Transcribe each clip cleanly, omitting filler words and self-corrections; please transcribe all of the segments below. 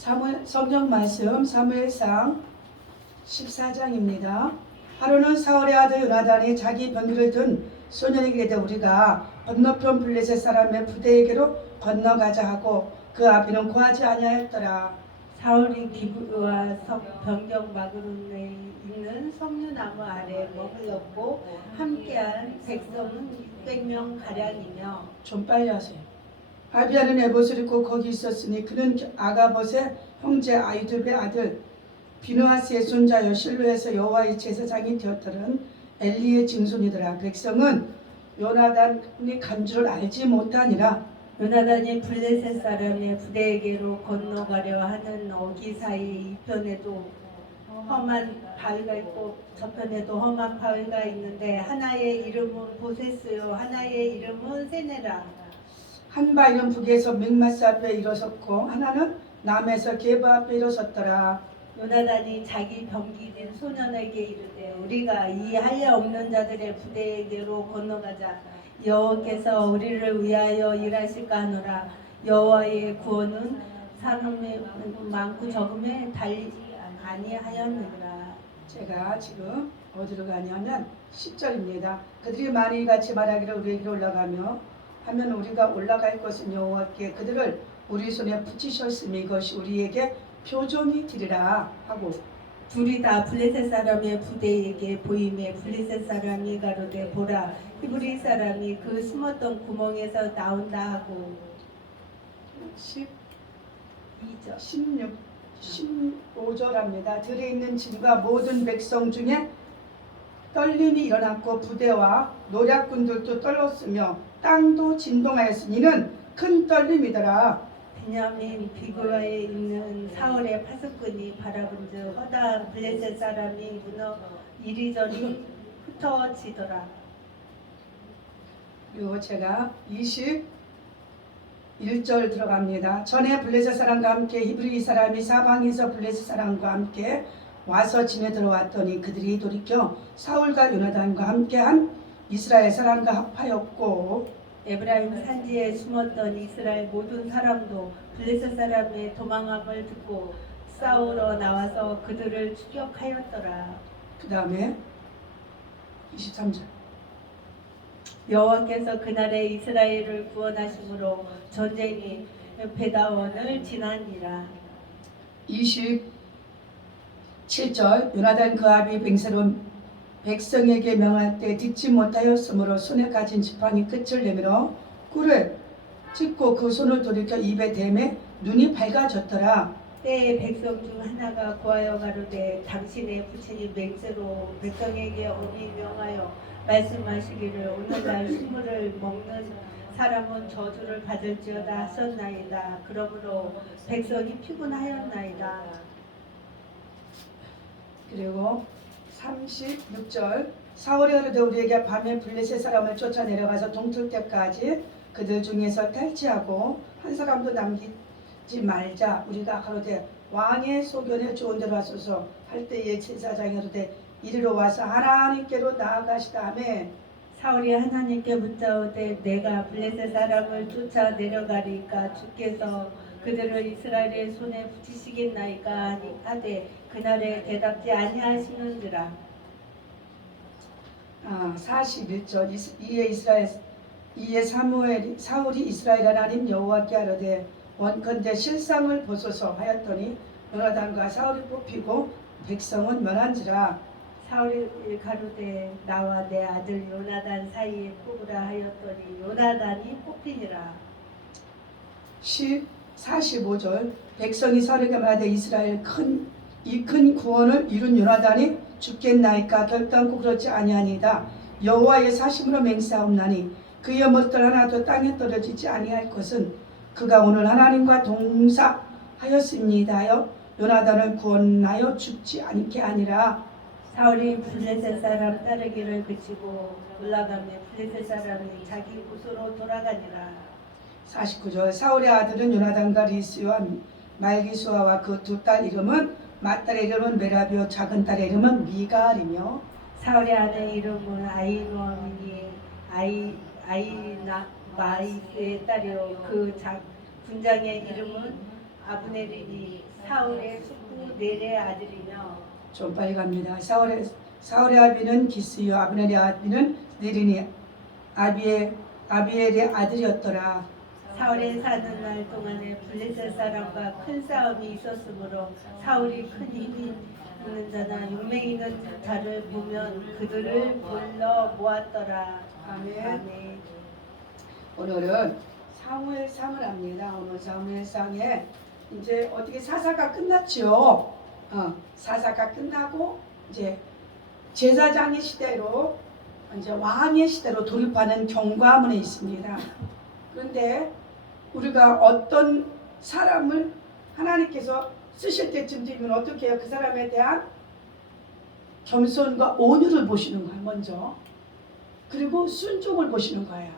성경 말씀 사무엘상 14장입니다. 하루는 사울의 아들 요나단이 자기 병기를 든 소년에게 이르되 우리가 건너편 블레셋 사람의 부대에게로 건너가자 하고 그 아비는 구하지 아니하였더라. 사울이 기브와 병경 마그론에 있는 석류나무 아래 머물렀고 함께한 백성은 600명 가량이며. 좀 빨리 하세요. 아비아는 에봇을 입고 거기 있었으니 그는 아가봇의 형제 아이두베 아들 비느하스의 손자여 실로에서 여호와의 제사장이 되었더는 엘리의 증손이더라. 백성은 요나단이 간 줄을 알지 못하니라. 요나단이 블레셋 사람의 부대에게로 건너가려 하는 어기 사이 이편에도 험한 바위가 있고 저편에도 험한 바위가 있는데 하나의 이름은 보세스요 하나의 이름은 세네라. 한 바위는 북에서 맥마스 앞에 일어섰고 하나는 남에서 게바 앞에 일어섰더라. 요나단이 자기 병기진 소년에게 이르되 우리가 이 할례 없는 자들의 부대에게로 건너가자. 여호와께서 우리를 위하여 일하실까 하노라. 여호와의 구원은 사람의 많고 적음에 달리 아니하였느니라. 제가 지금 어디로 가냐면 10절입니다. 그들이 많이 같이 말하기를 우리에게 올라가며 하면 우리가 올라갈 것은 여호와께 그들을 우리 손에 붙이셨으니 이것이 우리에게 표종이 되리라 하고 둘이 다 블레셋 사람의 부대에게 보임에 블레셋 사람이 가로되 보라 히브리 사람이 그 숨었던 구멍에서 나온다 하고 16, 15절 합니다. 들에 있는 짐과 모든 백성 중에 떨림이 일어났고 부대와 노략군들도 떨었으며 땅도 진동하였으니 이는 큰 떨림이더라. 베냐민 비그와에 있는 사울의 파수꾼이 바라본즉 허다한 블레셋 사람이 무너 이리저리 흩어지더라. 그리고 제가 21절 들어갑니다. 전에 블레셋 사람과 함께 히브리 사람이 사방에서 블레셋 사람과 함께 와서 지내 들어왔더니 그들이 돌이켜 사울과 요나단과 함께한 이스라엘 사람과 합하였고 에브라임 산지에 숨었던 이스라엘 모든 사람도 블레셋 사람의 도망함을 듣고 싸우러 나와서 그들을 추격하였더라. 그 다음에 23절 여호와께서 그날에 이스라엘을 구원하심으로 전쟁이 베다원을 지나니라. 27절 요나단 그 아비 백성에게 명할 때 듣지 못하였으므로 손에 가진 지팡이 끝을 내밀어 꿀을 찢고 그 손을 돌이켜 입에 대매 눈이 밝아졌더라. 때에 백성 중 하나가 구하여 가로되 당신의 부친이 맹세로 백성에게 엄히 명하여 말씀하시기를 오늘날 식물을 먹는 사람은 저주를 받을지어다 하셨나이다. 그러므로 백성이 피곤하였나이다. 그리고 36절 사울이 가로되 우리에게 밤에 블레셋 사람을 쫓아 내려가서 동틀 때까지 그들 중에서 탈취하고 한 사람도 남기지 말자. 우리가 가로되 왕의 소견에 좋은 대로 하소서 할 때에 제사장이 가로되 이리로 와서 하나님께로 나아가시다 하며 사울이 하나님께 묻자오되 내가 블레셋 사람을 쫓아 내려가리까 주께서 그들을 이스라엘의 손에 붙이시겠나이까 하되 그날에 대답지 아니하시는지라. 41절 이에 사울이 이스라엘 하나님 여호와께 하려되 원컨대 실상을 보소서 하였더니 요나단과 사울이 뽑히고 백성은 멸한지라. 사울이 가로되 나와 내 아들 요나단 사이에 뽑으라 하였더니 요나단이 뽑히니라. 45절 백성이 사울에게 말하되 이스라엘 이 큰 구원을 이룬 요나단이 죽겠나이까 결단코 그렇지 아니하니이다. 여호와의 사심으로 맹세하옵나니 그의 못들 하나도 땅에 떨어지지 아니할 것은 그가 오늘 하나님과 동사하였습니다 하여 요나단을 구원하여 죽지 않게 하니라. 사울이 블레셋 사람 따르기를 그치고 올라가며 블레셋 사람이 자기 곳으로 돌아가니라. 49절 사울의 아들은 요나단과 리스와 말기수아와 그 두 딸 이름은 맏딸의 이름은 메라비오 작은 딸의 이름은 미갈이며 사울의 아내 이름은 아히노아미니 아히나마이스의 딸이요 그 군장의 이름은 아브넬이 사울의 숙부 넬의 아들이며 좀 빨리 갑니다. 사울의 아비는 기스요 아브넬의 아비는 느리니 아비엘의 아들이었더라. 사울이 사는 날 동안에 블레셋 사람과 큰 싸움이 있었으므로 사울이 큰 힘이 있는 자나 용맹 있는 자를 보면 그들을 불러 모았더라. 아멘. 아멘. 오늘은 사무엘상을 합니다. 오늘 사무엘상에 이제 어떻게 사사가 끝났죠. 사사가 끝나고 이제 제사장의 시대로 이제 왕의 시대로 돌입하는 경과문에 있습니다. 그런데 우리가 어떤 사람을 하나님께서 쓰실 때쯤 되면 어떻게 해요? 그 사람에 대한 겸손과 온유를 보시는 거야 먼저. 그리고 순종을 보시는 거예요.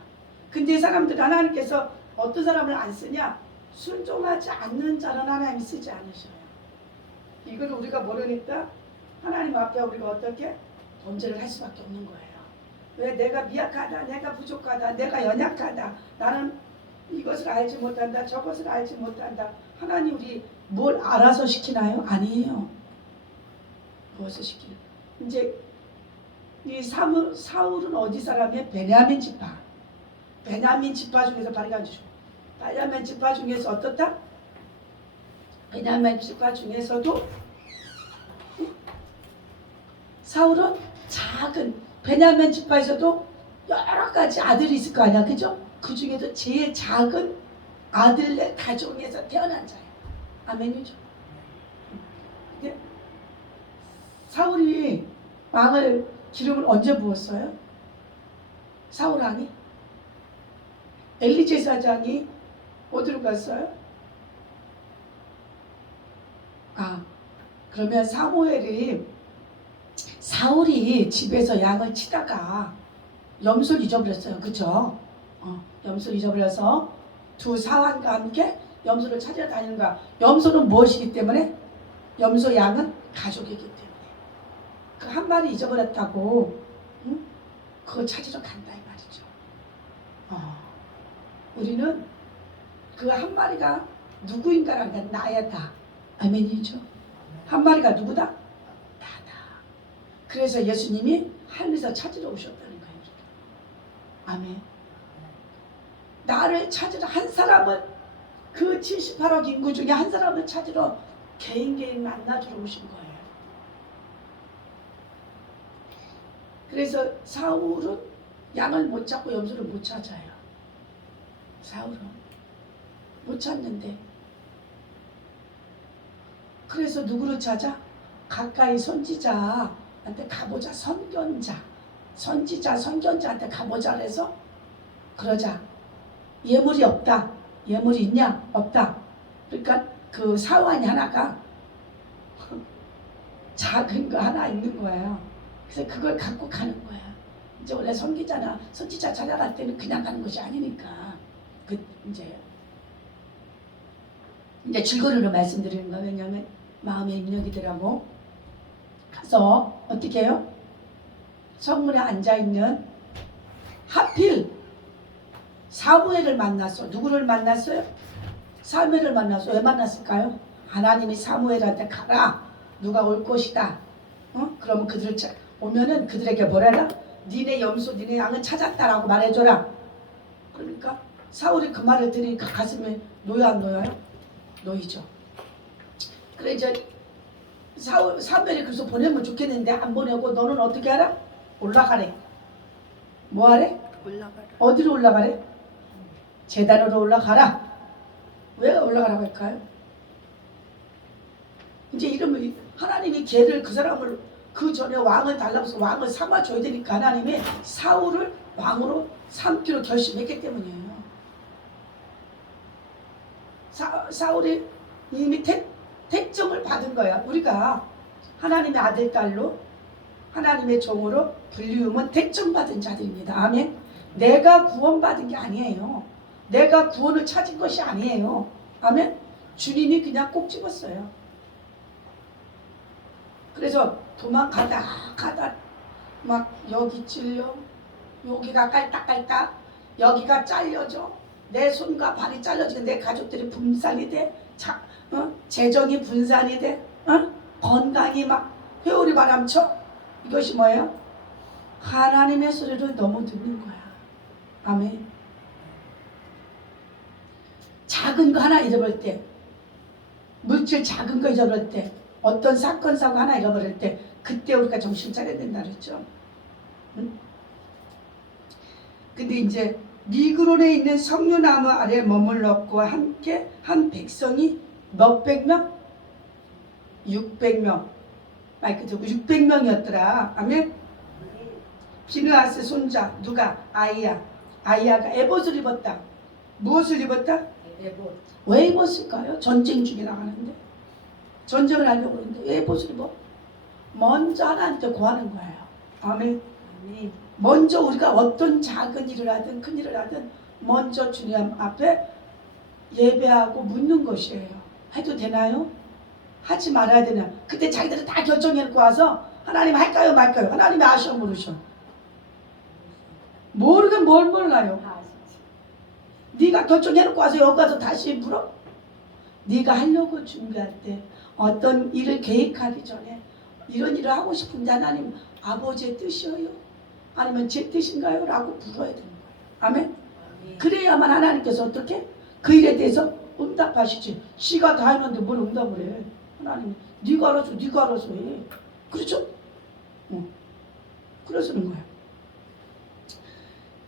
근데 이 사람들 하나님께서 어떤 사람을 안 쓰냐? 순종하지 않는 자는 하나님이 쓰지 않으셔요. 이걸 우리가 모르니까 하나님 앞에 우리가 어떻게 범죄를 할 수밖에 없는 거예요. 왜? 내가 미약하다, 내가 부족하다, 내가 연약하다, 나는 이것을 알지 못한다, 저것을 알지 못한다. 하나님 우리 뭘 알아서 시키나요? 아니에요. 무엇을 시키나요? 이제 이 사울은 어디 사람이에요? 베냐민 지파. 베냐민 지파 중에서 발견주죠. 베냐민 지파 중에서 어떻다? 베냐민 지파 중에서도 사울은 작은 베냐민 지파에서도 여러 가지 아들이 있을 거 아니야, 그죠? 그 중에도 제일 작은 아들의 가정에서 태어난 자예요. 아멘이죠. 근데 사울이 왕을 기름을 언제 부었어요? 사울 왕이? 엘리 제사장이 어디로 갔어요? 그러면 사울이 집에서 양을 치다가 염소를 잊어버렸어요. 그쵸? 염소를 잊어버려서 두 사환과 함께 염소를 찾으러 다니는 거야. 염소는 무엇이기 때문에? 염소 양은 가족이기 때문에. 그 한 마리 잊어버렸다고 그거 찾으러 간다 이 말이죠. 우리는 그 한 마리가 누구인가라는 게 나야다. 아멘이죠. 한 마리가 누구다? 나다. 그래서 예수님이 하늘에서 찾으러 오셨다는 거예요. 아멘. 나를 찾으러 한 사람을 그 78억 인구 중에 한 사람을 찾으러 개인 만나주러 오신 거예요. 그래서 사울은 양을 못 찾고 염소를 못 찾아요. 사울은 못 찾는데 그래서 누구를 찾아? 가까이 선지자한테 가보자. 선견자한테 가보자 그래서 그러자. 예물이 없다. 예물이 있냐? 없다. 그러니까 그 사환이 하나가 작은 거 하나 있는 거예요. 그래서 그걸 갖고 가는 거야. 이제 원래 선지자 찾아갈 때는 그냥 가는 것이 아니니까 이제 줄거리로 말씀드리는 거예요. 왜냐하면 마음에 입력이더라고. 가서 어떻게 해요? 성문에 앉아있는 하필 사무엘을 만났어. 누구를 만났어요? 사무엘을 만났어. 왜 만났을까요? 하나님이 사무엘한테 가라. 누가 올 것이다. 그러면 그들을 오면은 그들에게 뭐라라? 니네 염소, 니네 양은 찾았다라고 말해줘라. 그러니까 사울이 그 말을 들으니까 가슴에 놓여 안 놓여요? 놓이죠. 그래 이제 사무엘이 그래서 보내면 좋겠는데 안 보내고 너는 어떻게 하라? 올라가래. 뭐 하래? 올라가라. 어디로 올라가래? 제단으로 올라가라. 왜 올라가라고 할까요? 이제 이러면 하나님이 걔를 그 사람을 그 전에 왕을 달라서 왕을 삼아줘야 되니까 하나님이 사울을 왕으로 삼기로 결심했기 때문이에요. 사울이 이미 택정을 받은 거야. 우리가 하나님의 아들, 딸로 하나님의 종으로 불리움은 택정받은 자들입니다. 아멘. 내가 구원받은 게 아니에요. 내가 구원을 찾은 것이 아니에요. 아멘. 주님이 그냥 꼭 집었어요. 그래서 도망가다 막 여기 찔려, 여기가 깔딱깔딱, 여기가 잘려져, 내 손과 발이 잘려지고 내 가족들이 분산이 돼. 재정이 분산이 돼, 건강이 막 회오리 바람쳐. 이것이 뭐예요? 하나님의 소리를 너무 듣는 거야. 아멘. 작은 거 하나 잃어버릴 때, 물질 작은 거 잃어버릴 때, 어떤 사건 사고 하나 잃어버릴 때, 그때 우리가 정신 차려야 된다 그랬죠. 응? 근데 이제 미그론에 있는 석류나무 아래 머물렀고 함께 한 백성이 몇백 명? 600명. 마이크 듣고 600명이었더라. 아멘. 비느하스 손자 누가? 아이야. 아이야가 에봇을 입었다. 무엇을 입었다? 에봇. 왜 입었을까요? 전쟁 중에 나가는데, 전쟁을 하려고 그러는데 왜 에봇을 입어? 먼저 하나님께 구하는 거예요. 아멘. 아멘. 먼저 우리가 어떤 작은 일을 하든 큰 일을 하든 먼저 주님 앞에 예배하고 묻는 것이에요. 해도 되나요? 하지 말아야 되나? 그때 자기들은 다 결정해놓고 와서 하나님 할까요 말까요? 하나님이 아셔 모르셔? 모르긴 뭘 몰라요. 다 아시지. 네가 결정해놓고 와서 여기 가서 다시 물어? 네가 하려고 준비할 때 어떤 일을 계획하기 전에 이런 일을 하고 싶은데 하나님 아버지의 뜻이에요? 아니면 제 뜻인가요? 라고 물어야 되는 거예요. 아멘? 아멘. 그래야만 하나님께서 어떻게? 그 일에 대해서 응답하시지. 씨가 다 했는데 뭘 응답을 해? 하나님 네가 알아서 네가 알아서 해. 그렇죠? 그러시는 거예요.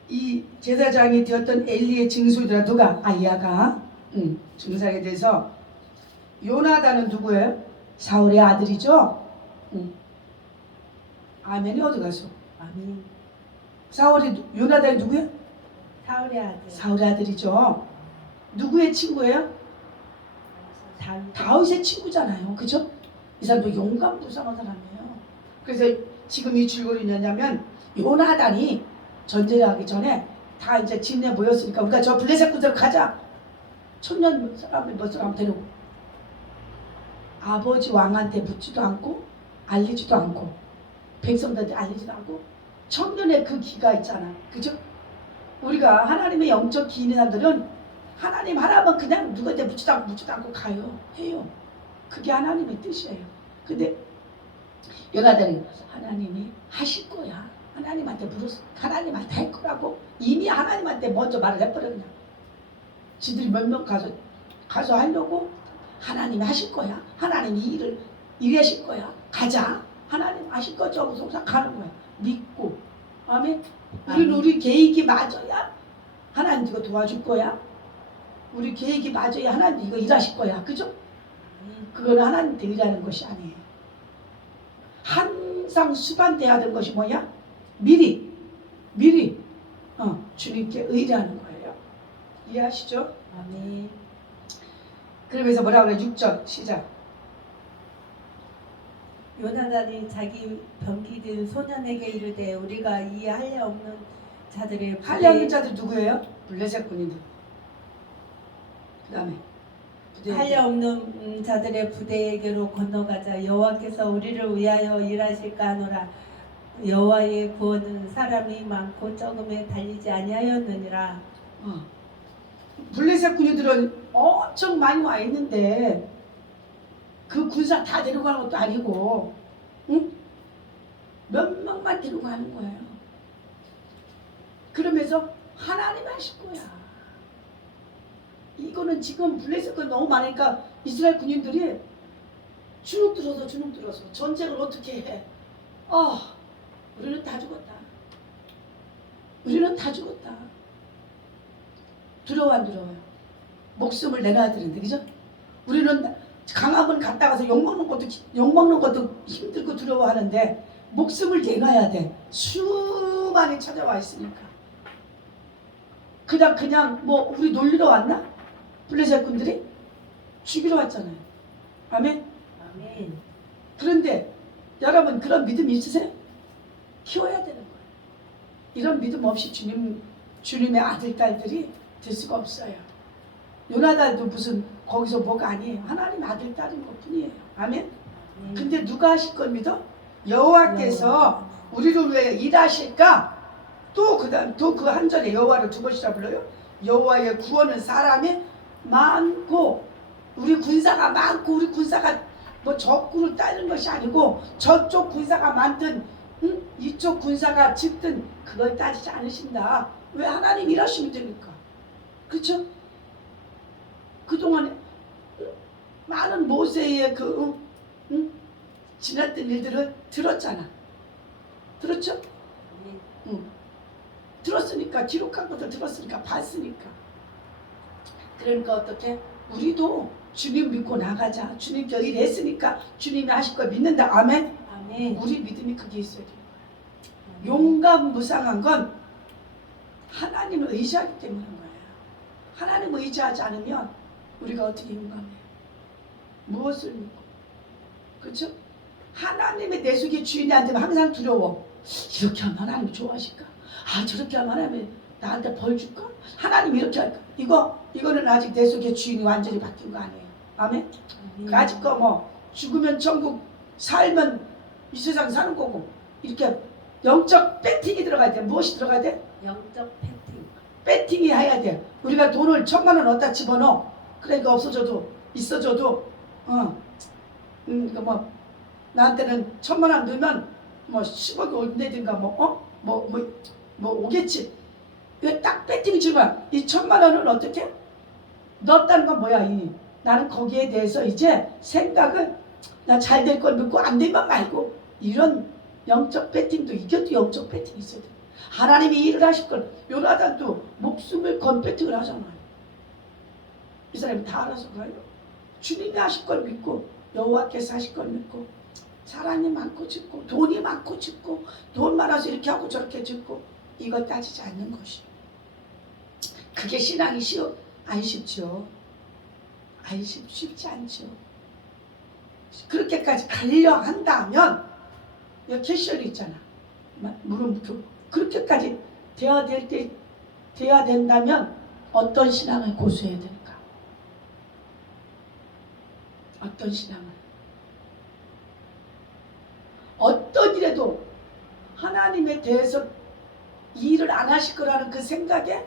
이 제사장이 되었던 엘리의 증손이라 누가? 아이야가 증상에 대해서. 요나단은 누구예요? 사울의 아들이죠. 아멘이 어디 가서? 아멘. 요나단이 누구예요? 사울의 아들. 사울의 아들이죠. 누구의 친구예요? 다윗의 친구잖아요. 그죠? 이 사람도 용감부상한 사람이에요. 그래서 지금 이 줄거리는 뭐냐면 요나단이 전쟁을 하기 전에 다 이제 집내 모였으니까 우리가 저 블레셋 군대로 가자. 청년 사람들 몇 사람 데리고 아버지 왕한테 묻지도 않고 알리지도 않고 백성들한테 알리지도 않고 청년의 그 기가 있잖아. 그죠? 우리가 하나님의 영적 기 있는 사람들은 하나님 하나만 그냥 누구한테 묻지도 않고 가요. 해요. 그게 하나님의 뜻이에요. 근데 요나단이 하나님이 하실 거야. 하나님한테 물었어. 하나님한테 할 거라고 이미 하나님한테 먼저 말을 해버려. 그냥 지들이 몇 명 가서 하려고 하나님이 하실 거야. 하나님이 이 일을 일하실 거야. 가자. 하나님 하실 거죠. 하고서 가는 거야. 믿고. 아멘. 우리는 우리 계획이 맞아야 하나님 이거 도와줄 거야. 우리 계획이 맞아야 하나님 이거 일하실 거야. 그죠? 그거는 하나님한테 일하는 것이 아니에요. 항상 수반돼야 되는 것이 뭐냐? 미리 주님께 의뢰하는 거예요. 이해하시죠? 아멘. 그러면서 뭐라 그래? 6절 시작. 요나단이 자기 병기든 소년에게 이르되 우리가 이 할례 없는 자들의 할례 없는 자들 누구예요? 블레셋 군인들. 그 다음에 할례 없는 자들의 부대에게로 건너가자. 여호와께서 우리를 위하여 일하실까 하노라. 여호와의 구원은 사람이 많고 적음에 달리지 아니하였느니라. 블레셋 군인들은 엄청 많이 와 있는데 그 군사 다 데려가는 것도 아니고, 응? 몇 명만 데려가는 거예요. 그러면서 하나님 하실 거야. 이거는 지금 블레셋 군 너무 많으니까 이스라엘 군인들이 주눅 들어서 전쟁을 어떻게 해? 우리는 다 죽었다. 우리는 다 죽었다. 두려워 안 두려워요? 목숨을 내놔야 되는데, 그죠? 우리는 강압은 갔다 가서 욕먹는 것도 힘들고 두려워하는데 목숨을 내놔야 돼. 수많이 찾아와 있으니까. 그냥 뭐 우리 놀리러 왔나? 블레셋 군들이 죽이러 왔잖아요. 아멘. 아멘. 그런데 여러분 그런 믿음 있으세요? 키워야 되는 거예요. 이런 믿음 없이 주님의 아들 딸들이 될 수가 없어요. 요나단도 무슨 거기서 뭐가 아니에요. 하나님 아들 딸인 것 뿐이에요. 아멘. 근데 누가 하실 걸 믿어? 여호와께서 우리를 위해 일하실까? 또 그 한 절에 여호와를 두 번이나 불러요. 여호와의 구원은 사람이 많고 우리 군사가 많고 우리 군사가 뭐 적군을 따르는 것이 아니고 저쪽 군사가 많든 이쪽 군사가 짙든 그걸 따지지 않으신다. 왜 하나님 일하시면 되니까. 그렇죠? 그동안에 많은 모세의 그 지났던 일들을 들었잖아. 들었죠? 들었으니까 기록한 것도 들었으니까 봤으니까. 그러니까 어떻게? 우리도 주님 믿고 나가자. 주님께 일했으니까 주님이 하실 걸 믿는다. 아멘? 아멘. 우리 믿음이 그게 있어야 되는 거야. 용감무상한 건 하나님을 의지하기 때문인 거야. 하나님을 의지하지 않으면 우리가 어떻게 용감해? 무엇을 믿고? 그렇죠? 하나님의 내 속의 주인이 안 되면 항상 두려워. 이렇게 하면 하나님 좋아하실까? 아 저렇게 하면 하나님 나한테 벌 줄까? 하나님 이렇게 할까? 이거는 아직 내 속의 주인이 완전히 바뀐 거 아니에요. 아멘? 그 아직 거 뭐 죽으면 천국, 살면 이 세상 사는 거고 이렇게 영적 배팅이 들어가야 돼. 무엇이 들어가야 돼? 영적 패팅. 배팅이 해야 돼. 우리가 돈을 1,000만 원 어디다 집어넣어. 그러니까 없어져도 있어져도 뭐 나한테는 1,000만 원 넣으면 뭐 10억이 온다든가 뭐 오겠지. 왜 딱 배팅이 주면 이 1,000만 원을 어떻게 넣었다는 건 뭐야? 나는 거기에 대해서 이제 생각을 나 잘 될 걸 믿고 안 되면 말고 이런 영적 배팅도 이것도 영적 배팅이 있어야 돼. 하나님이 일을 하실 걸 요나단도 목숨을 건 배팅을 하잖아요. 이 사람이 다 알아서 가요. 주님이 하실 걸 믿고 여호와께서 하실 걸 믿고 사람이 많고 짓고 돈이 많고 짓고 돈 많아서 이렇게 하고 저렇게 짓고 이거 따지지 않는 것이 그게 신앙이 안 쉽죠. 쉽지 않죠. 그렇게까지 가려 한다면 여기 캐셔리 있잖아. 물음표 그렇게까지 돼야 된다면 어떤 신앙을 고수해야 될까? 어떤 신앙을? 어떤 일에도 하나님에 대해서 이 일을 안 하실 거라는 그 생각에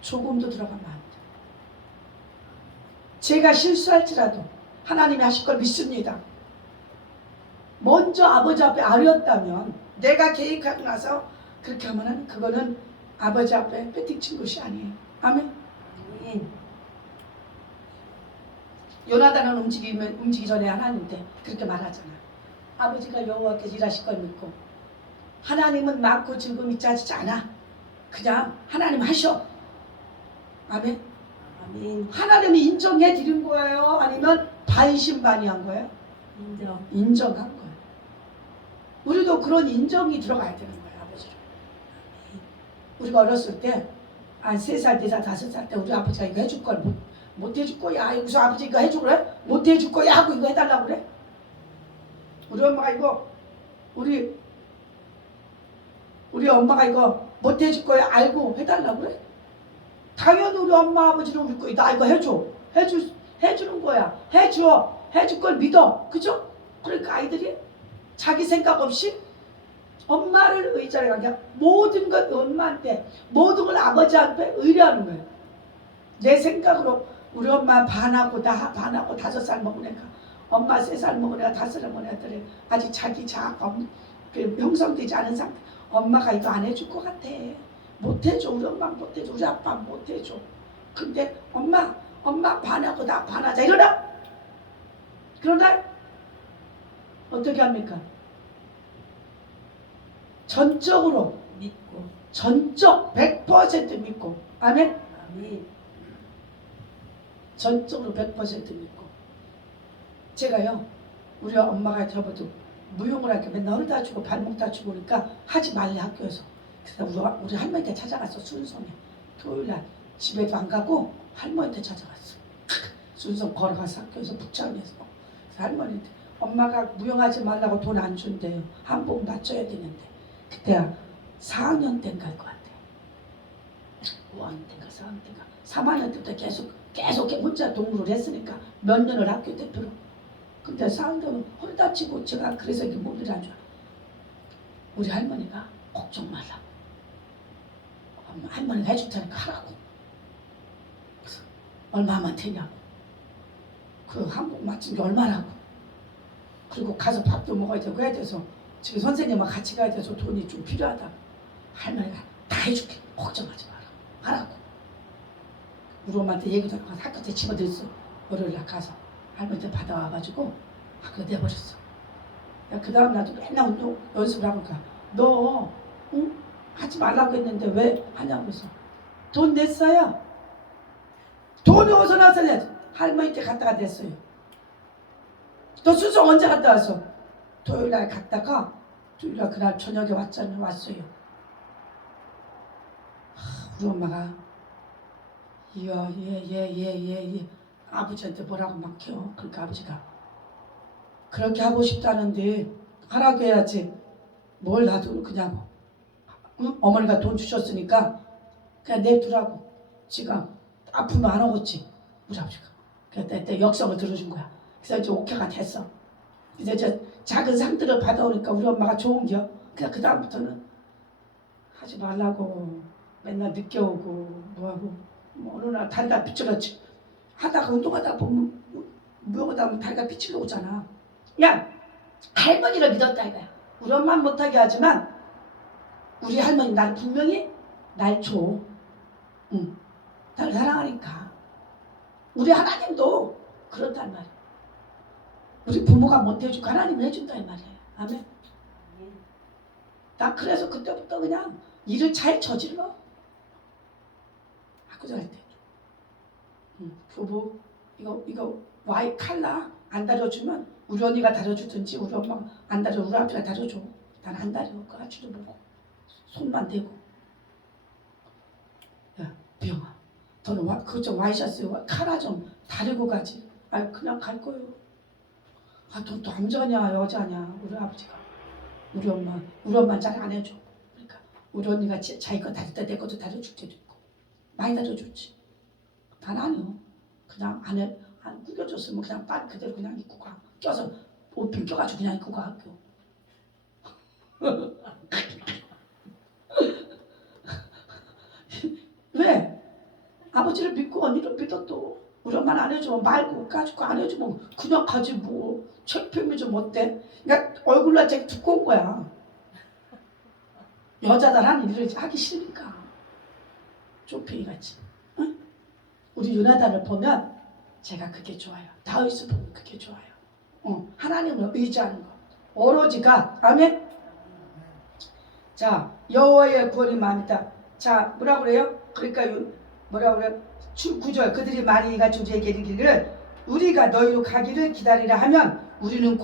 조금도 들어가면 안 돼. 제가 실수할지라도 하나님이 하실 걸 믿습니다. 먼저 아버지 앞에 아뢰었다면 내가 계획하고 나서 그렇게 하면은 그거는 아버지 앞에 배팅 친 것이 아니에요. 아멘. 요나단은 움직이기 전에 하나님한테 그렇게 말하잖아. 아버지가 여호와께서 일하실 걸 믿고 하나님은 많고 즐거움이 짜지지 않아. 그냥 하나님 하셔. 아멘. 아멘. 하나님이 인정해 드린 거예요? 아니면 반신반의한 거예요? 인정한 거예요. 우리도 그런 인정이 들어가야 되는 거예요. 아버지를. 우리가 어렸을 때 한 3살, 4살, 5살 때 우리 아버지가 이거 해줄 걸 못 해줄 거야. 여기서 아버지 이거 해줄 그래? 못 해줄 거야 하고 이거 해달라고 그래? 우리 엄마가 이거 우리 엄마가 이거 못 해줄 거야 알고 해달라고 그래? 당연히 우리 엄마 아버지는 우리 거 나 이거 해주는 거야. 해줄 걸 믿어. 그죠? 그러니까 아이들이 자기 생각 없이 엄마를 의지하는 게 아니라 모든 것 엄마한테 모든 걸 아버지한테 의뢰하는 거예요. 내 생각으로 우리 엄마 반하고 나 반하고 5살 먹은 애가 엄마 3살 먹은 애가 5살 먹은 애들이 아직 자기 자아가 형성되지 않은 상태. 엄마가 이거 안 해줄 것 같아. 못해줘. 우리 엄마 못해줘. 우리 아빠 못해줘. 근데 엄마 반하고 나 반하자 이러나? 그러나 어떻게 합니까? 전적으로 믿고. 전적 100% 믿고. 아멘? 아멘. 전적으로 100% 믿고. 제가요 우리 엄마가 저보고 무용을 할게 맨날 허리 다치고 발목 다치고 그러니까 하지 말래 학교에서. 그래서 우리 할머니한테 찾아갔어. 순성에 토요일날 집에도 안 가고 할머니한테 찾아갔어. 순성 걸어가서 학교에서 북창에서 할머니한테 엄마가 무용하지 말라고 돈 안 준대요. 한복 맞춰야 되는데 그때가 4학년 때인가 할 것 같아. 5학년 때인가 4학년 때인가 3학년 때부터 계속 혼자 동무를 했으니까 몇 년을 학교 대표로. 근데 4학년 때는 허리 다치고 제가 그래서 이게 몸이 안 좋아. 우리 할머니가 걱정 말라고. 할머니가 해줄 테니까 하라고. 그래서 얼마만 되냐고. 그 한국 맞춘 게 얼마라고. 그리고 가서 밥도 먹어야 되고 해야 돼서 지금 선생님과 같이 가야 돼서 돈이 좀 필요하다. 할머니가 다 해줄게. 걱정하지 마라. 하라고. 우리 엄마한테 얘기 들어가서 학교에 집어들었어. 월요일날 가서 할머니한테 받아와가지고 학교에 내버렸어. 그 다음 나도 맨날 운동 연습을 하니까 너 응? 하지 말라고 했는데 왜 하냐고 해서 돈 냈어요. 돈이 어디서 나서냐. 할머니한테 갔다가 냈어요. 너 수성 언제 갔다 왔어? 토요일날 갔다가 토요일날 그날 저녁에 왔어요. 우리 엄마가 이야 예 아버지한테 뭐라고 막 해요. 그러니까 아버지가 그렇게 하고 싶다는데 하라고 해야지 뭘 놔두고 그냥 응? 어머니가 돈 주셨으니까 그냥 냅두라고. 지가 아프면 안 오겠지 우리 아버지가. 그때 역성을 들어준 거야. 그래서 이제 오케이가 됐어. 이제 저 작은 상들을 받아오니까 우리 엄마가 좋은겨. 그냥 그 다음부터는 하지 말라고 맨날 늦게 오고 뭐하고 뭐 어느 날 다리가 비틀었지. 하다가 운동하다 보면 무용하다 보면 다리가 비틀러 오잖아. 야 할머니를 믿었다 이거야. 우리 엄마는 못하게 하지만 우리 할머니 날 분명히 날 줘. 응. 나를 사랑하니까. 우리 하나님도 그렇단 말이야. 우리 부모가 못 해주고 하나님이 해준다 이 말이에요. 아멘. 나 그래서 그때부터 그냥 일을 잘 저질러. 학교 다닐 때. 교복 이거 와이 칼라 안 다려주면 우리 언니가 다려주든지 우리 엄마가 안 다려 우리 아버지가 다려줘. 난 안 다려. 그 할지도 모르고 손만 대고. 야 비영아 너는 그거 좀 와이셔츠 칼라 좀 다리고 가지. 아 그냥 갈 거예요. 아 너 남자냐 여자냐. 우리 아버지가 우리 엄마 잘 안 해줘. 그러니까 우리 언니가 자기 거 다릴 때 내 것도 다려줄 때도 있고 많이 다려줬지. 난 안 해요. 그냥 안 구겨줬으면 그냥 빨리 그대로 그냥 입고 가. 껴서 옷 빈껴가지고 그냥 입고 가 학교. 왜? 아버지를 믿고 언니를 믿어도 우리 엄마는 안 해주면 말고 가지고 안 해주면 그냥 가지 뭐. 책임이 좀 어때? 그러니까 얼굴날 되게 두꺼운 거야. 여자들 하는 일을 하기 싫으니까. 쇼핑이 같이. 응? 우리 유나단을 보면 제가 그게 좋아요. 다윗을 보면 그게 좋아요. 하나님을 의지하는 거. 오로지가 아멘. 자 여호와의 구원이 마음이다. 자 뭐라 그래요? 그러니까 뭐라 그래요? 9절 그들이 많이가 주제에게 이르기를 우리가 너희로 가기를 기다리라 하면 우리는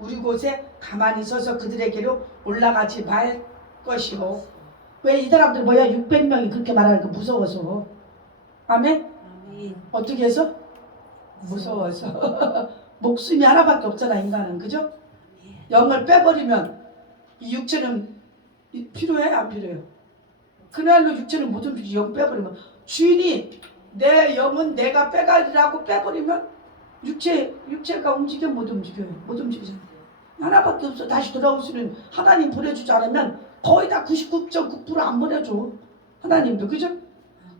우리 곳에 가만히 서서 그들에게로 올라가지 말 것이고. 왜 이 사람들 뭐야 600명이 그렇게 말하니까 무서워서. 아멘? 아멘. 어떻게 해서? 무서워서. 목숨이 하나밖에 없잖아 인간은. 그죠? 영을 빼버리면 이 육체는 필요해 안 필요해요? 그날로 육체는 못 움직이지. 영 빼버리면 주인이 내 영은 내가 빼가리라고 빼버리면 육체가 움직여 못 움직여요. 못 움직이잖아. 하나밖에 없어. 다시 돌아올 수는 하나님 보내주지 않으면 거의 다 99.9% 안 보내줘. 하나님도. 그죠?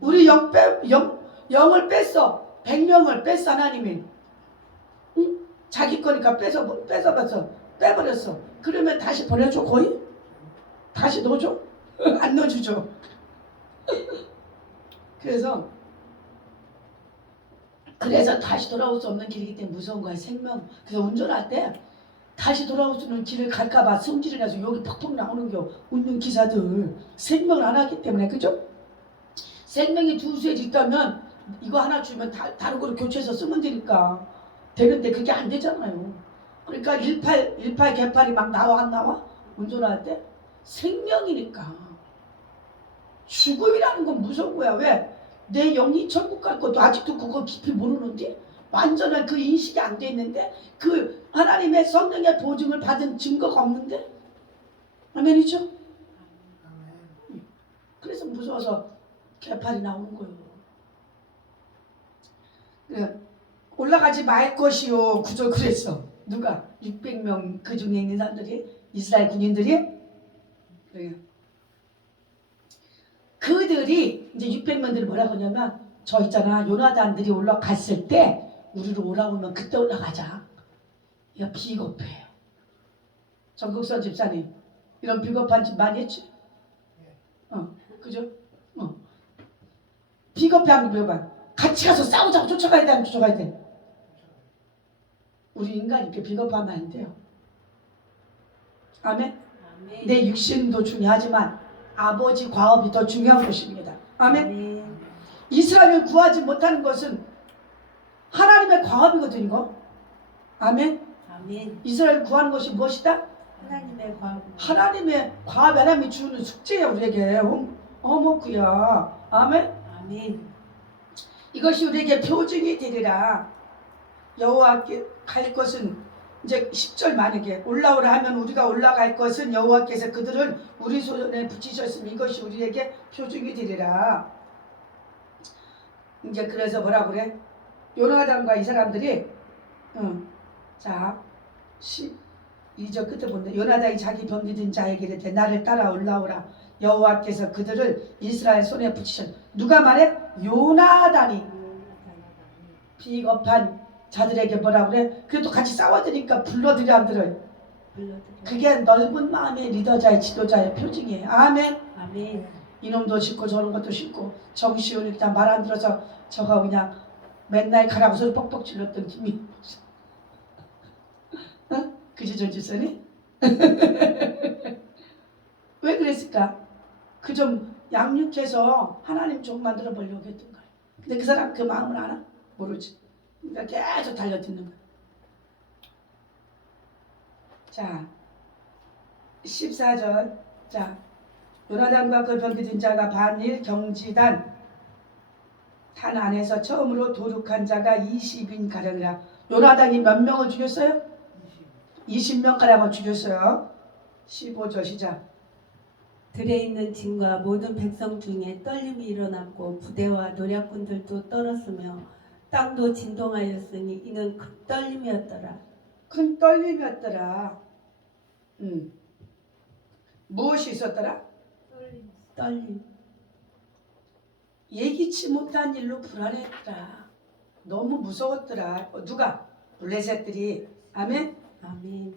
우리 영을 뺐어. 100명을 뺐어 하나님이. 응? 자기 거니까 뺏어봤어. 빼버렸어. 그러면 다시 보내줘 거의? 다시 넣어줘? 안 넣어주죠. 그래서 다시 돌아올 수 없는 길이기 때문에 무서운 거야 생명. 그래서 운전할 때 다시 돌아올 수 있는 길을 갈까봐 성질이 나서 여기 팍팍 나오는 겨. 웃는 기사들 생명을 안 하기 때문에. 그죠? 생명이 두수에 있다면 이거 하나 주면 다른 거를 교체해서 쓰면 되니까 되는데 그게 안 되잖아요. 그러니까 18 개팔이 막 나와 안 나와? 운전할 때 생명이니까. 죽음이라는 건 무서운 거야. 왜? 내 영이 천국 갈 것도 아직도 그거 깊이 모르는데 완전한 그 인식이 안 돼 있는데 그 하나님의 성령의 보증을 받은 증거가 없는데. 아멘이죠? 그래서 무서워서 개팔이 나오는 거예요. 그래, 올라가지 말 것이요. 구절 그랬어. 누가? 600명 그 중에 있는 사람들이 이스라엘 군인들이. 그래요. 그들이 이제 600명들이 뭐라고 하냐면 저 있잖아 요나단들이 올라갔을 때 우리로 오라오면 그때 올라가자. 이거 비겁해요. 정국선 집사님 이런 비겁한 짓 많이 했지? 그죠? 비겁한 거 봐. 같이 가서 싸우자고 쫓아가야 돼, 안 쫓아가야 돼? 우리 인간 이렇게 비겁하면 안 돼요. 아멘? 아멘. 내 육신도 중요하지만 아버지 과업이 더 중요한 것입니다. 아멘? 아멘. 이스라엘을 구하지 못하는 것은 하나님의 과업이거든요. 아멘? 아멘. 이스라엘을 구하는 것이 무엇이다? 하나님의 과업. 하나님의 과업, 하나님이 주는 숙제야 우리에게. 어머구야. 아멘? 아멘. 이것이 우리에게 표징이 되리라. 여호와께 갈 것은 이제 10절 만약에 올라오라 하면 우리가 올라갈 것은 여호와께서 그들을 우리 손에 붙이셨으니 이것이 우리에게 표징이 되리라. 이제 그래서 뭐라 그래? 요나단과 이 사람들이 자 12절 끝에 본다. 요나단이 자기 병기든 자에게 이르되 나를 따라 올라오라. 여호와께서 그들을 이스라엘 손에 붙이셨. 누가 말해? 요나단이 비겁한 자들에게 뭐라 그래? 그래도 같이 싸워드니까 불러들여 안 들어요. 그게 넓은 마음의 리더자의 지도자의 표징이에요. 아멘. 아멘. 이놈도 싫고 저런 것도 싫고 정시훈 일단 말 안 들어서 저가 그냥 맨날 가라고 소리 뻑뻑 질렀던 김이 그지 전지선이? 왜 그랬을까? 그 좀 양육해서 하나님 종 만들어 보려고 했던 거야. 근데 그 사람 그 마음을 알아? 모르지. 그러니까 계속 달려듣는 거야. 자 14절. 자 요나단과 그 병기든 자가 반일 경지단 단 안에서 처음으로 도륙한 자가 20인 가량이라. 요나단이 몇 명을 죽였어요? 20명 가량을 죽였어요. 15절 시작. 들에 있는 진과 모든 백성 중에 떨림이 일어났고 부대와 노략군들도 떨었으며 땅도 진동하였으니 이는 큰 떨림이었더라. 큰 떨림이었더라. 무엇이 있었더라? 떨림. 예기치 못한 일로 불안했더라. 너무 무서웠더라. 누가? 블레셋들이. 아멘? 아멘.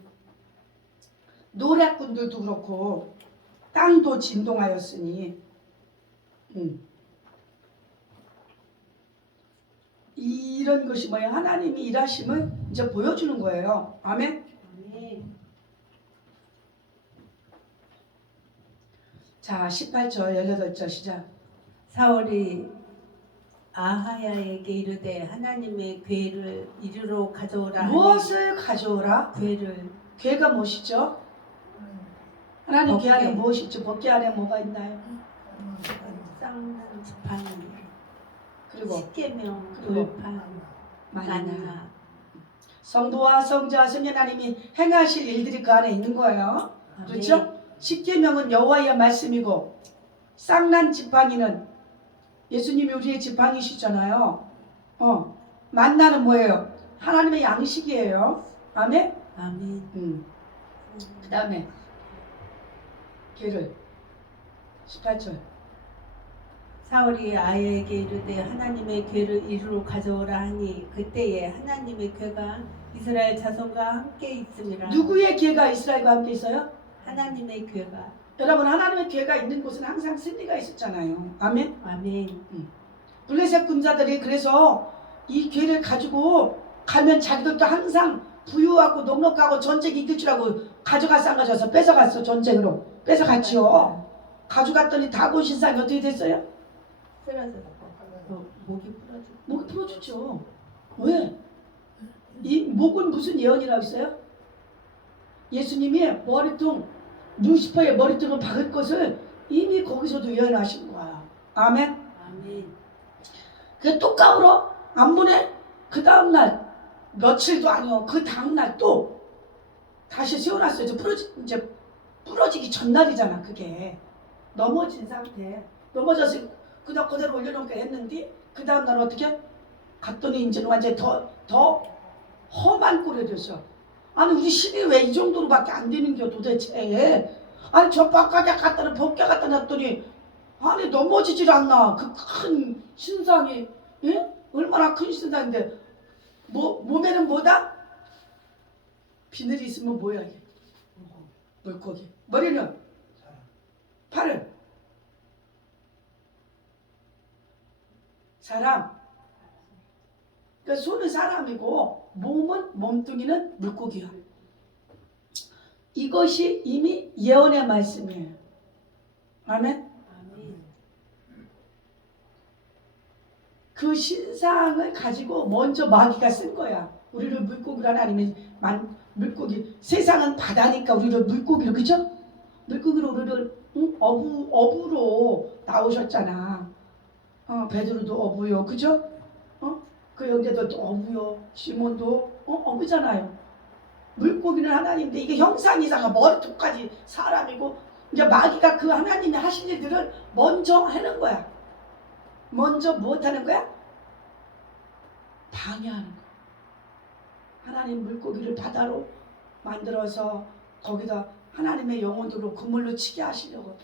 노략군들도 그렇고 땅도 진동하였으니 이런 것이 뭐예요? 하나님이 일하심을 이제 보여주는 거예요. 아멘? 아멘. 자 18절 18절 시작. 사울이 아하야에게 이르되 하나님의 궤를 이리로 가져오라 하니 무엇을 가져오라? 궤를 궤가 무엇이죠? 하나님 궤 법궤. 안에 무엇이 있죠? 법궤 안에 뭐가 있나요? 쌍난 지팡이 그리고 십계명 그리고 돌판 만나. 만나. 성부와 성자와 성령 하나님이 행하실 일들이 그 안에 있는 거예요. 그렇죠? 십계명은 여호와의 말씀이고 쌍난 지팡이는 예수님이 우리의 지팡이시잖아요. 만나는 뭐예요? 하나님의 양식이에요. 아멘? 아멘. 그 다음에 걔를 18절. 사울이 아이에게 이르되 하나님의 궤를 이리로 가져오라 하니 그때에 하나님의 궤가 이스라엘 자손과 함께 있음이라. 누구의 궤가 이스라엘과 함께 있어요? 하나님의 궤가. 여러분 하나님의 궤가 있는 곳은 항상 승리가 있었잖아요. 아멘? 아멘. 블레셋 군사들이 그래서 이 궤를 가지고 가면 자기들도 항상 부유하고 넉넉하고 전쟁 이길 줄 알고 가져갔어 안 가져가서 뺏어갔어. 전쟁으로 뺏어갔지요. 가져갔더니 다곤 신상이 어떻게 됐어요? 쓰러졌어. 목이 부러졌어. 목이 풀어주죠. 왜? 이 목은 무슨 예언이라고 했어요? 예수님이 머리통 루시퍼의 머리통을 박을 것을 이미 거기서도 예언하신 거야. 아멘? 아멘. 그 또 까불어? 안 보내? 그 다음날 며칠도 아니요. 그 다음날 또 다시 세워놨어요. 이제 부러지기 전날이잖아. 그게 넘어진 상태. 넘어져서 그대로 올려놓게 했는데 그 다음날 어떻게? 갔더니 이제는 완전히 더 험한 꼴이 됐어. 아니 우리 신이 왜 이 정도로밖에 안 되는 겨 도대체. 아니 저 바깥에 갖다 벗겨 갖다 놨더니 아니 넘어지질 않나. 그 큰 신상이 예? 얼마나 큰 신상인데 몸에는 뭐다? 비늘이 있으면 뭐야 이게? 물고기. 머리는? 팔은? 사람. 그러니까 손은 사람이고 몸뚱이는 물고기야. 이것이 이미 예언의 말씀이에요. 아멘. 그 신상을 가지고 먼저 마귀가 쓴 거야. 우리를 물고기란 아니면 물고기. 세상은 바다니까 우리를 물고기로, 그죠? 물고기로 우리를 어부로 나오셨잖아. 베드로도 어부요, 그죠? 그 형제들도 어부요, 시몬도 어부잖아요. 물고기는 하나님인데 이게 형상이상하 머리통까지 사람이고, 이제 마귀가 그 하나님이 하신 일들을 먼저 하는 거야. 먼저 무엇하는 거야? 방해하는 거야. 하나님 물고기를 바다로 만들어서 거기다 하나님의 영혼으로 그물로 치게 하시려고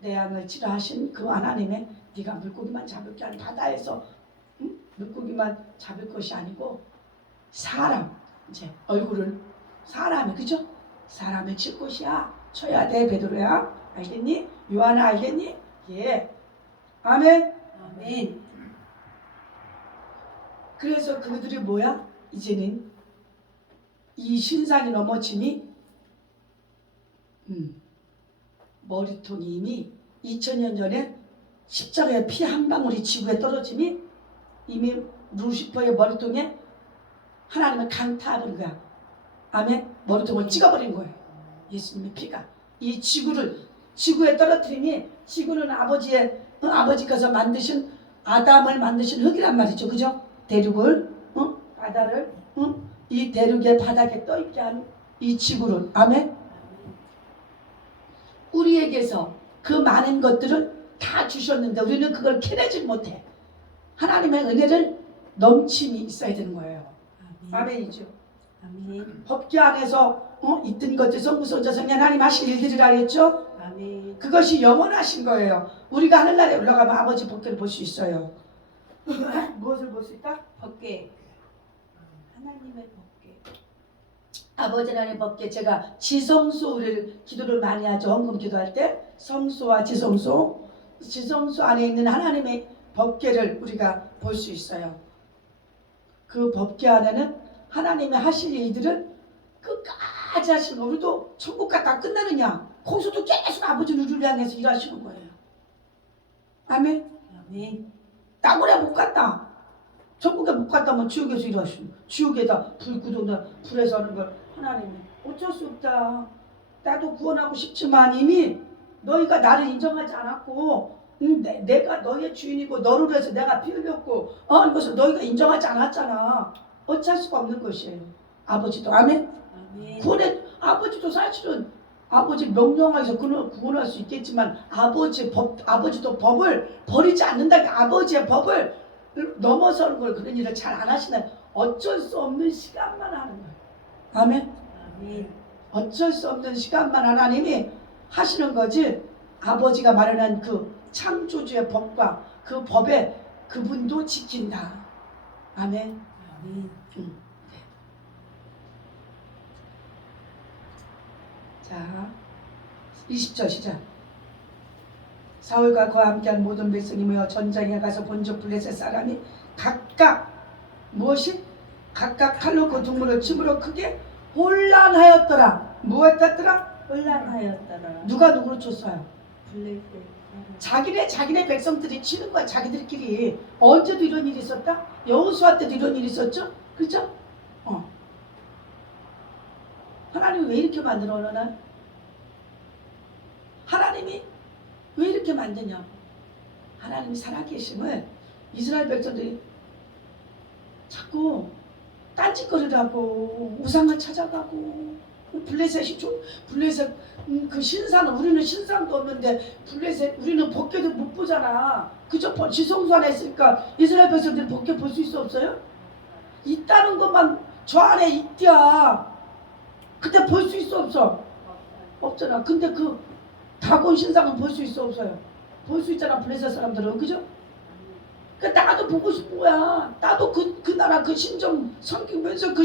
내 양을 치라 하신 그 하나님의 네가 물고기만 잡을 게 아니라 바다에서 물고기만 잡을 것이 아니고 사람, 이제 얼굴을 사람이, 그죠? 사람을 칠 것이야. 쳐야 돼. 베드로야, 알겠니? 요한아, 알겠니? 예. 아멘. 아멘. 그래서 그들이 뭐야? 이제는 이 신상이 넘어짐이 머리통이 이미 2000년 전에 십자가의 피 한 방울이 지구에 떨어짐이 이미 루시퍼의 머리통에 하나님을 강타하는 거야. 아멘. 머리통을 찍어버린 거예요. 예수님의 피가 이 지구에 떨어뜨리니, 지구는 아버지께서 만드신 아담을 만드신 흙이란 말이죠, 그죠? 대륙을 바다를 이 대륙의 바닥에 떠있게 한 이 지구를, 아멘. 우리에게서 그 많은 것들을 다 주셨는데 우리는 그걸 캐내지 못해. 하나님의 은혜를 넘침이 있어야 되는 거예요. 아멘이죠. 아멘. 법궤 안에서 있던 것들 성부성자 성령 하나님 하신 일들이라 했죠. 아멘. 그것이 영원하신 거예요. 우리가 하늘나라에 올라가면 아버지 법궤를 볼 수 있어요. 무엇을 볼 수 있다? 법궤. 하나님의 법궤. 아버지 하나님 법궤. 제가 지성소, 우리를 기도를 많이 하죠. 헌금 기도할 때 성소와 지성소 안에 있는 하나님의 법궤를 우리가 볼 수 있어요. 그 법궤 안에는 하나님의 하실 일들을 끝까지 하시는 거. 우리도 천국 갔다 끝나느냐? 거기서도 계속 아버지 우리를 향해서 일하시는 거예요. 아멘. 아멘. 땅굴에 못 갔다. 천국에 못 갔다면 지옥에서 일하시는 거예요. 지옥에다 불 구덩이다 불에서 하는 걸 하나님이 어쩔 수 없다. 나도 구원하고 싶지만 이미 너희가 나를 인정하지 않았고 내가 너희의 주인이고 너를 위해서 내가 피 흘렸고 이것을 너희가 인정하지 않았잖아. 어쩔 수가 없는 것이에요. 아버지도. 아멘. 아멘. 구원해. 아버지도 사실은 아버지 명령하에서 구원할 수 있겠지만 아버지도 법을 버리지 않는다. 아버지의 법을 넘어서는 걸, 그런 일을 잘 안 하시는, 어쩔 수 없는 시간만 하는 거예요. 아멘. 아멘. 어쩔 수 없는 시간만 하나님이 하시는 거지. 아버지가 마련한 그 창조주의 법과 그 법에 그분도 지킨다. 아멘. 아멘. 네. 자, 20절 시작. 사울과 그와 함께한 모든 백성이 모여 전장에 가서 본적 블레셋 사람이 각각 각각 칼로 그 동물을 춤으로 크게 혼란하였더라. 무엇했더라? 혼란하였더라. 누가 누구를 쳤어요? 블레셋. 자기네 백성들이 치는 거야. 자기들끼리. 언제도 이런 일이 있었다? 여호수아 때도 이런 일이 있었죠? 그렇죠? 하나님이 왜 이렇게 만들어 놓나? 하나님이 왜 이렇게 만드냐? 하나님이 살아계심을 이스라엘 백성들이 자꾸 딴짓거리라고 우상을 찾아가고, 블레셋 그 신상은, 우리는 신상도 없는데 블레셋 우리는 법궤도 못 보잖아. 그저 지성소 안에 있으니까 이스라엘 백성들이 법궤 볼 수 있어 없어요? 있다는 것만 저 안에 있디야. 그때 볼 수 있어 없어? 없잖아. 근데 그 다곤 신상은 볼 수 있어 없어요? 볼 수 있잖아. 블레셋 사람들은. 그죠? 그러니까 나도 보고 싶은 거야. 나도 그 나라 그 신정 섬기면서 그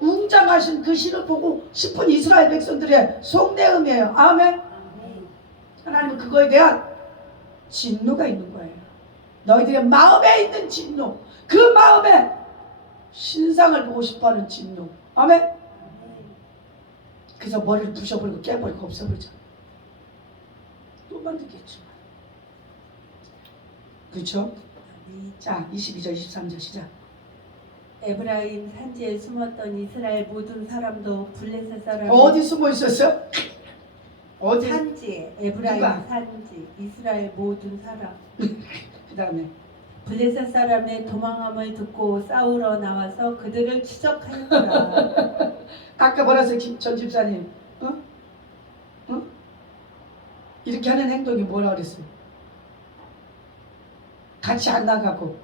웅장하신 그 신을 보고 싶은 이스라엘 백성들의 속내음이에요. 아멘. 하나님은 그거에 대한 진노가 있는 거예요. 너희들의 마음에 있는 진노, 그 마음에 신상을 보고 싶어하는 진노. 아멘. 그래서 머리를 부셔버리고 깨버리고 없애버리잖아. 또 만들겠죠. 그렇죠? 자, 22절 23절 시작. 에브라임 산지에 숨었던 이스라엘 모든 사람도 블레셋 사람 어디 숨어 있었어요? 어디? 산지에 에브라임 누가? 산지 이스라엘 모든 사람 그 다음에 블레셋 사람의 도망함을 듣고 싸우러 나와서 그들을 추적하였더라. 아까 뭐라서 전 집사님 이렇게 하는 행동이 뭐라 그랬어요? 같이 안 나가고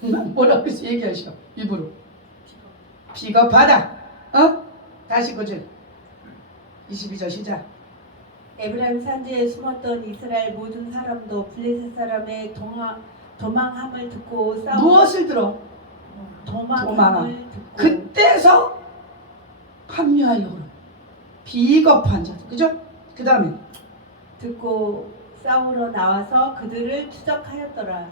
뭐라 그랬어? 얘기하셔 입으로. 비겁하다. 다시 고절 22절 시작. 에브라임 산지에 숨었던 이스라엘 모든 사람도 블레셋 사람의 도망함을 듣고 싸우러 무엇을 들어? 도망함을 듣고 그때서 합류하려고 그래. 비겁한 자들. 그죠? 그 다음에 듣고 싸우러 나와서 그들을 추적하였더라.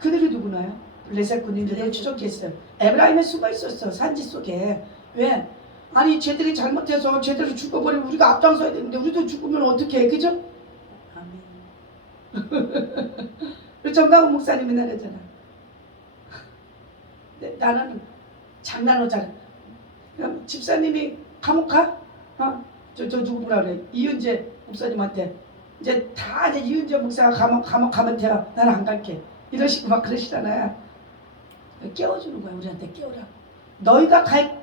그들이 누구나요? 블레셋 군인들을 블레셋. 추적했어요. 에브라임에 숨어 있었어. 산지 속에. 왜? 아니 쟤들이 잘못해서 쟤들을 죽어버리면 우리가 앞장서야 되는데 우리도 죽으면 어떻게 해? 그죠? 아멘. 우리 정강훈 목사님이 나랬잖아. 나는 장난하잖아. 그럼 집사님이 감옥 가? 저 누구라 그래? 이윤재 목사님한테 이제 다 이제 이윤재 목사가 감옥 가면 돼요. 나는 안 갈게. 이러시고 막 그러시잖아요. 깨워주는 거야. 우리한테 깨우라. 너희가 갈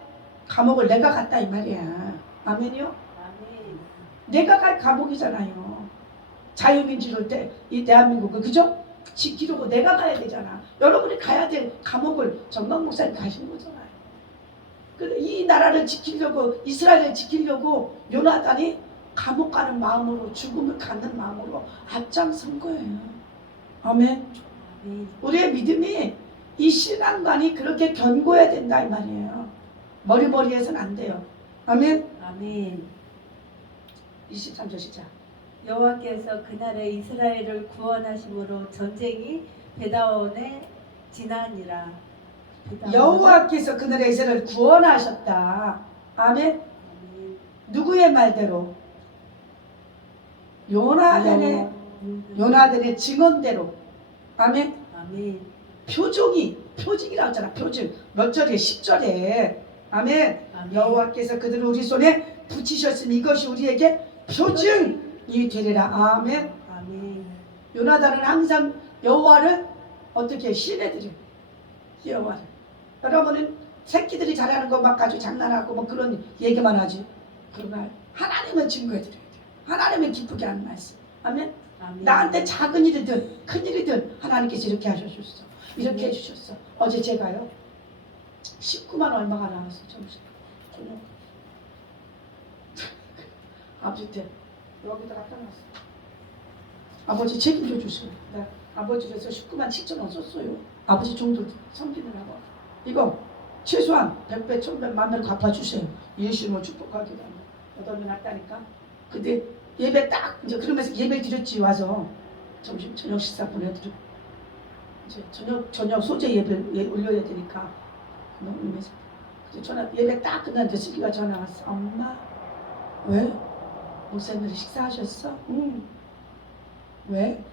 감옥을 내가 갔다 이 말이야. 아멘이요? 아멘. 내가 갈 감옥이잖아요. 자유민주주의 때 이 대한민국을 그죠? 지키려고 내가 가야 되잖아. 여러분이 가야 될 감옥을 정강 목사님 가시는 거잖아요. 이 나라를 지키려고 이스라엘을 지키려고 요나단이 감옥 가는 마음으로 죽음을 갖는 마음으로 앞장선 거예요. 아멘. 아멘. 우리의 믿음이 이 신앙관이 그렇게 견고해야 된다 이 말이에요. 머리머리해서는 안 돼요. 아멘. 아멘. 23절 시작. 여호와께서 그날에 이스라엘을 구원하심으로 전쟁이 베다온에 지나니라. 여호와께서 그날의 이스라엘을 구원하셨다. 아멘. 아멘. 누구의 말대로? 요나단의 증언대로. 아멘. 아멘. 표징이라고 했잖아. 표징. 몇 절에? 10절에. 아멘. 아멘. 여호와께서 그들을 우리 손에 붙이셨으니 이것이 우리에게 표징이 되리라. 아멘. 아멘. 요나단은 항상 여호와를 어떻게 신뢰드려. 여호와를. 여러분은 새끼들이 잘하는 거 막 가지고 장난하고 뭐 그런 얘기만 하지. 그러나 하나님은 증거해드려야 돼요. 하나님은 기쁘게 하는 말씀. 아멘. 아멘. 나한테 작은 일이든 큰 일이든 하나님께서 이렇게 하셨어. 이렇게 해주셨어. 어제 제가요 19만 얼마가 나왔어. 점심 저녁 아버지한테 여기다 갖다 놨어. 아버지 책임져 주세요. 나 아버지께서 19만 7천 원 썼어요. 아버지 종들 섬기느라고. 이거 최소한 100배, 1000배, 만배를 갚아주세요. 예수님을 축복하게 되면 얻어내 놨다니까. 근데 예배 딱 이제 그러면서 예배 드렸지. 와서 점심 저녁 식사 보내드리고 이제 저녁 소재 예배 올려야 되니까 너무 의미해서 전화 예배 딱 끝났는데 슬기가 전화 왔어. 엄마 왜? 목사님들이 식사하셨어? 응. 왜?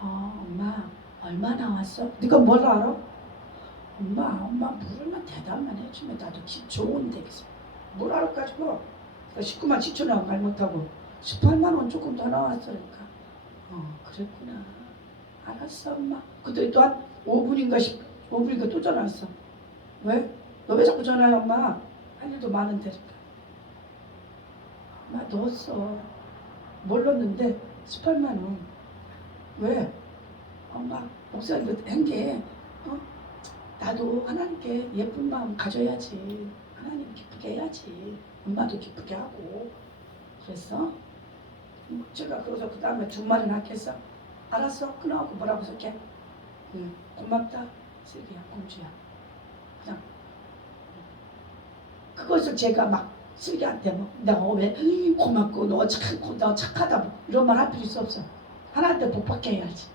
엄마 얼마 나왔어? 네가 뭘 알아? 엄마 물을만 대답만 해주면 나도 집 좋은데. 뭘 알아가지고 19만 7천 원 말 못하고 18만 원 조금 더 나왔으니까 그랬구나. 알았어 엄마. 그때 또 한 5분인가 5분인가 또 전화 왔어. 왜? 너 왜 자꾸 전화해 엄마? 할 일도 많은데. 엄마 넣었어. 뭘 넣었는데 18만 원. 왜? 엄마 목사님도 한게 나도 하나님께 예쁜 마음 가져야지. 하나님 기쁘게 해야지. 엄마도 기쁘게 하고. 그랬어? 제가 그래서 그 다음에 두 말이나 했겠어. 알았어. 끊어갖고 뭐라고 썼게? 응, 고맙다 슬기야 공주야. 그냥 그것을 제가 막 슬기한테 뭐 내가 왜 고맙고 너 착하다 뭐 이런 말 할 필요 없어. 하나한테 복 받게 해야지.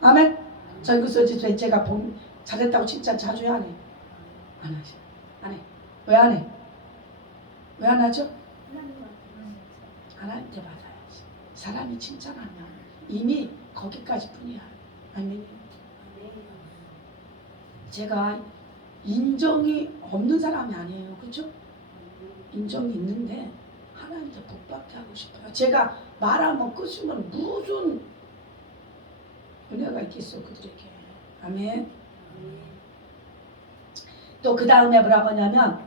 아멘. 저 이것을 제가 잘했다고 칭찬 자주 안 해. 안 하지. 안 해. 왜 안 해? 왜 안 하죠? 하나님께 받아야지. 사람이 칭찬하면 이미 거기까지 뿐이야. 아멘. 제가 인정이 없는 사람이 아니에요. 그렇죠? 인정이 있는데 하나님께 복받게 하고 싶어요. 제가 말하면 끝이면 무슨 은혜가 있겠어 그들에게. 아멘. 또 그 다음에 뭐라고 하냐면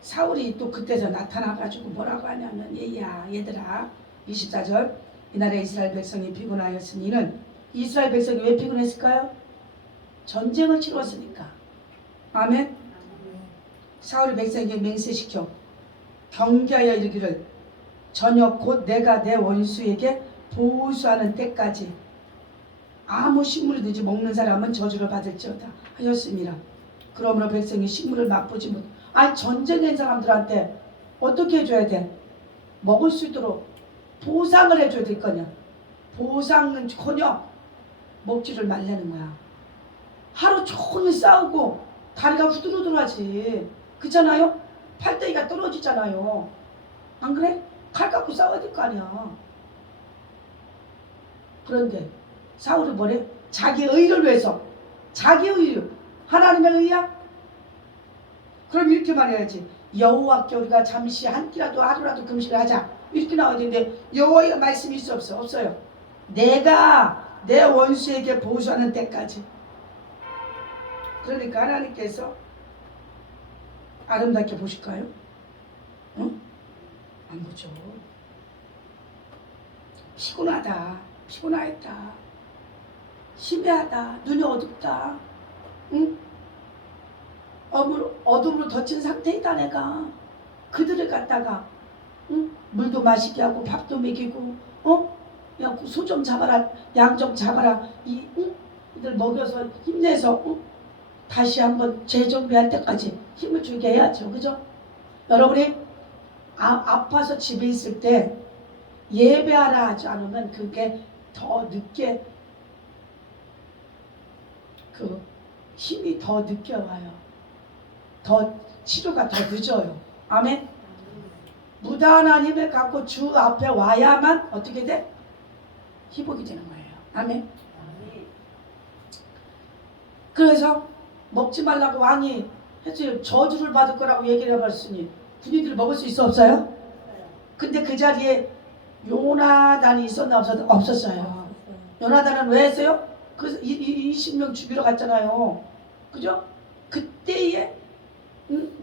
사울이 또 그때서 나타나가지고 뭐라고 하냐면 얘들아 24절 이날에 이스라엘 백성이 피곤하였으니 이는 이스라엘 백성이 왜 피곤했을까요? 전쟁을 치렀으니까. 아멘. 사울이 백성에게 맹세시켜 경계하여 이르기를 저녁 곧 내가 내 원수에게 보수하는 때까지 아무 식물을 드지 먹는 사람은 저주를 받을지어다 하였습니다. 그러므로 백성이 식물을 맛보지 못. 아니 전쟁에 있는 사람들한테 어떻게 해줘야 돼? 먹을 수 있도록 보상을 해줘야 될 거냐. 보상은커녕 먹지를 말라는 거야. 하루 종일 싸우고 다리가 후들후들하지. 그렇잖아요? 팔다리가 떨어지잖아요. 안 그래? 칼 갖고 싸워야 될 거 아니야. 그런데 사울이 뭐래? 자기 의를 위해서. 자기 의를. 하나님의 의야? 그럼 이렇게 말해야지. 여호와께 우리가 잠시 한 끼라도 하루라도 금식을 하자. 이렇게 나와야 되는데 여호와의 말씀이 있어 없어? 없어요. 내가 내 원수에게 보수하는 때까지. 그러니까 하나님께서 아름답게 보실까요? 응? 안 보죠. 피곤하다. 피곤하였다. 심해하다. 눈이 어둡다. 응? 어둠으로 덮친 상태이다 내가. 그들을 갖다가 응? 물도 마시게 하고 밥도 먹이고 야, 소 좀 잡아라. 양 좀 잡아라. 응? 이들 먹여서 힘내서 응? 다시 한번 재정비할 때까지 힘을 주게 해야죠. 그죠? 여러분이 아파서 집에 있을 때 예배하라 하지 않으면 그게 더 늦게 그 힘이 더 늦게 와요. 더 치료가 더 늦어요. 아멘. 무단한 힘을 갖고 주 앞에 와야만 어떻게 돼? 회복이 되는 거예요. 아멘. 그래서 먹지 말라고 왕이 해서 저주를 받을 거라고 얘기를 해버렸으니 군인들이 먹을 수 있어 없어요? 근데 그 자리에 요나단이 있었나 없었어요. 요나단은 왜 했어요? 그래서 20명 죽이러 갔잖아요. 그죠? 그때에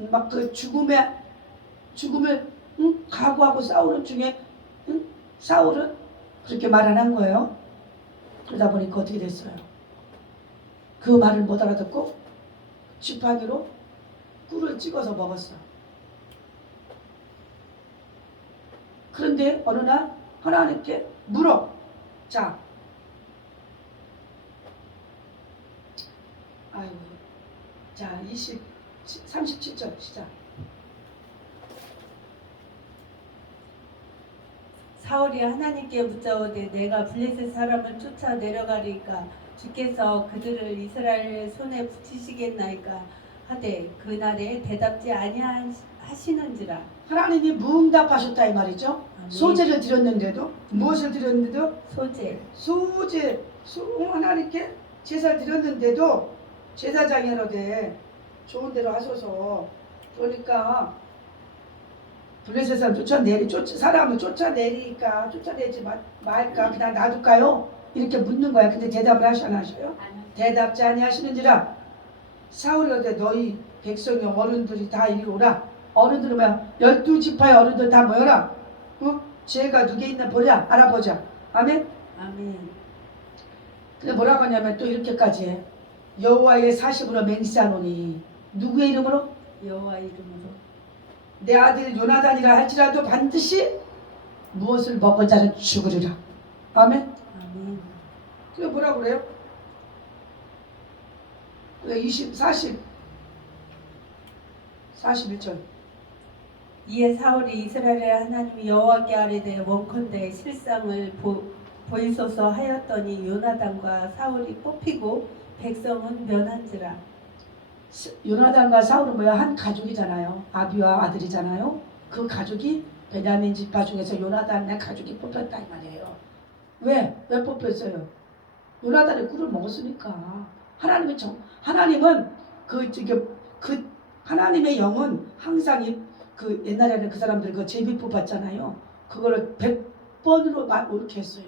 막 그 죽음을 각오하고 싸우는 중에 사울은 그렇게 말 안 한 거예요. 그러다 보니까 어떻게 됐어요? 그 말을 못 알아듣고 지팡이로 꿀을 찍어서 먹었어. 그런데 어느 날 하나님께 물어. 자, 아이고, 자 37절 시작. 사울이 하나님께 묻자오되 내가 블레셋 사람을 쫓아 내려가리까 주께서 그들을 이스라엘 손에 붙이시겠나이까 하되 그날에 대답지 아니하시는지라. 하나님이 무응답하셨다 이 말이죠. 아멘. 소제를 드렸는데도 무엇을 드렸는데도 소제 하나님께 제사를 드렸는데도 제사장이 헤로데 좋은 대로 하소서. 그러니까 블레셋 사람 사람을 쫓아내리니까 쫓아내지 말까 그냥 놔둘까요? 이렇게 묻는 거야. 근데 대답을 안 하셔요? 대답지 아니하시는지라. 사울이 그때 너희 백성의 어른들이 다 이리 오라. 어른들은 뭐야? 12지파의 어른들 다 모여라. 죄가 누게 있나 보자. 알아보자. 아멘? 아멘. 근데 뭐라고 하냐면 또 이렇게까지 해. 여호와의 사심으로 맹세하노니. 누구의 이름으로? 여호와 이름으로. 내 아들 요나단이라 할지라도 반드시 무엇을 먹은 자는 죽으리라. 아멘? 아멘. 그래 뭐라고 그래요? 20, 41절. 이에 사울이 이스라엘의 하나님 여호와께 아뢰되 원컨대 실상을 보이소서 하였더니 요나단과 사울이 뽑히고 백성은 면한지라. 요나단과 사울은 뭐야? 한 가족이잖아요. 아비와 아들이잖아요. 그 가족이 베냐민 지파 중에서 요나단의 가족이 뽑혔다 이 말이에요. 왜 뽑혔어요? 요나단의 꿀을 먹었으니까. 하나님은 그 하나님의 영은 항상 그 옛날에는 그 사람들 그 제비 뽑았잖아요. 그거를 100번으로 옳게 했어요.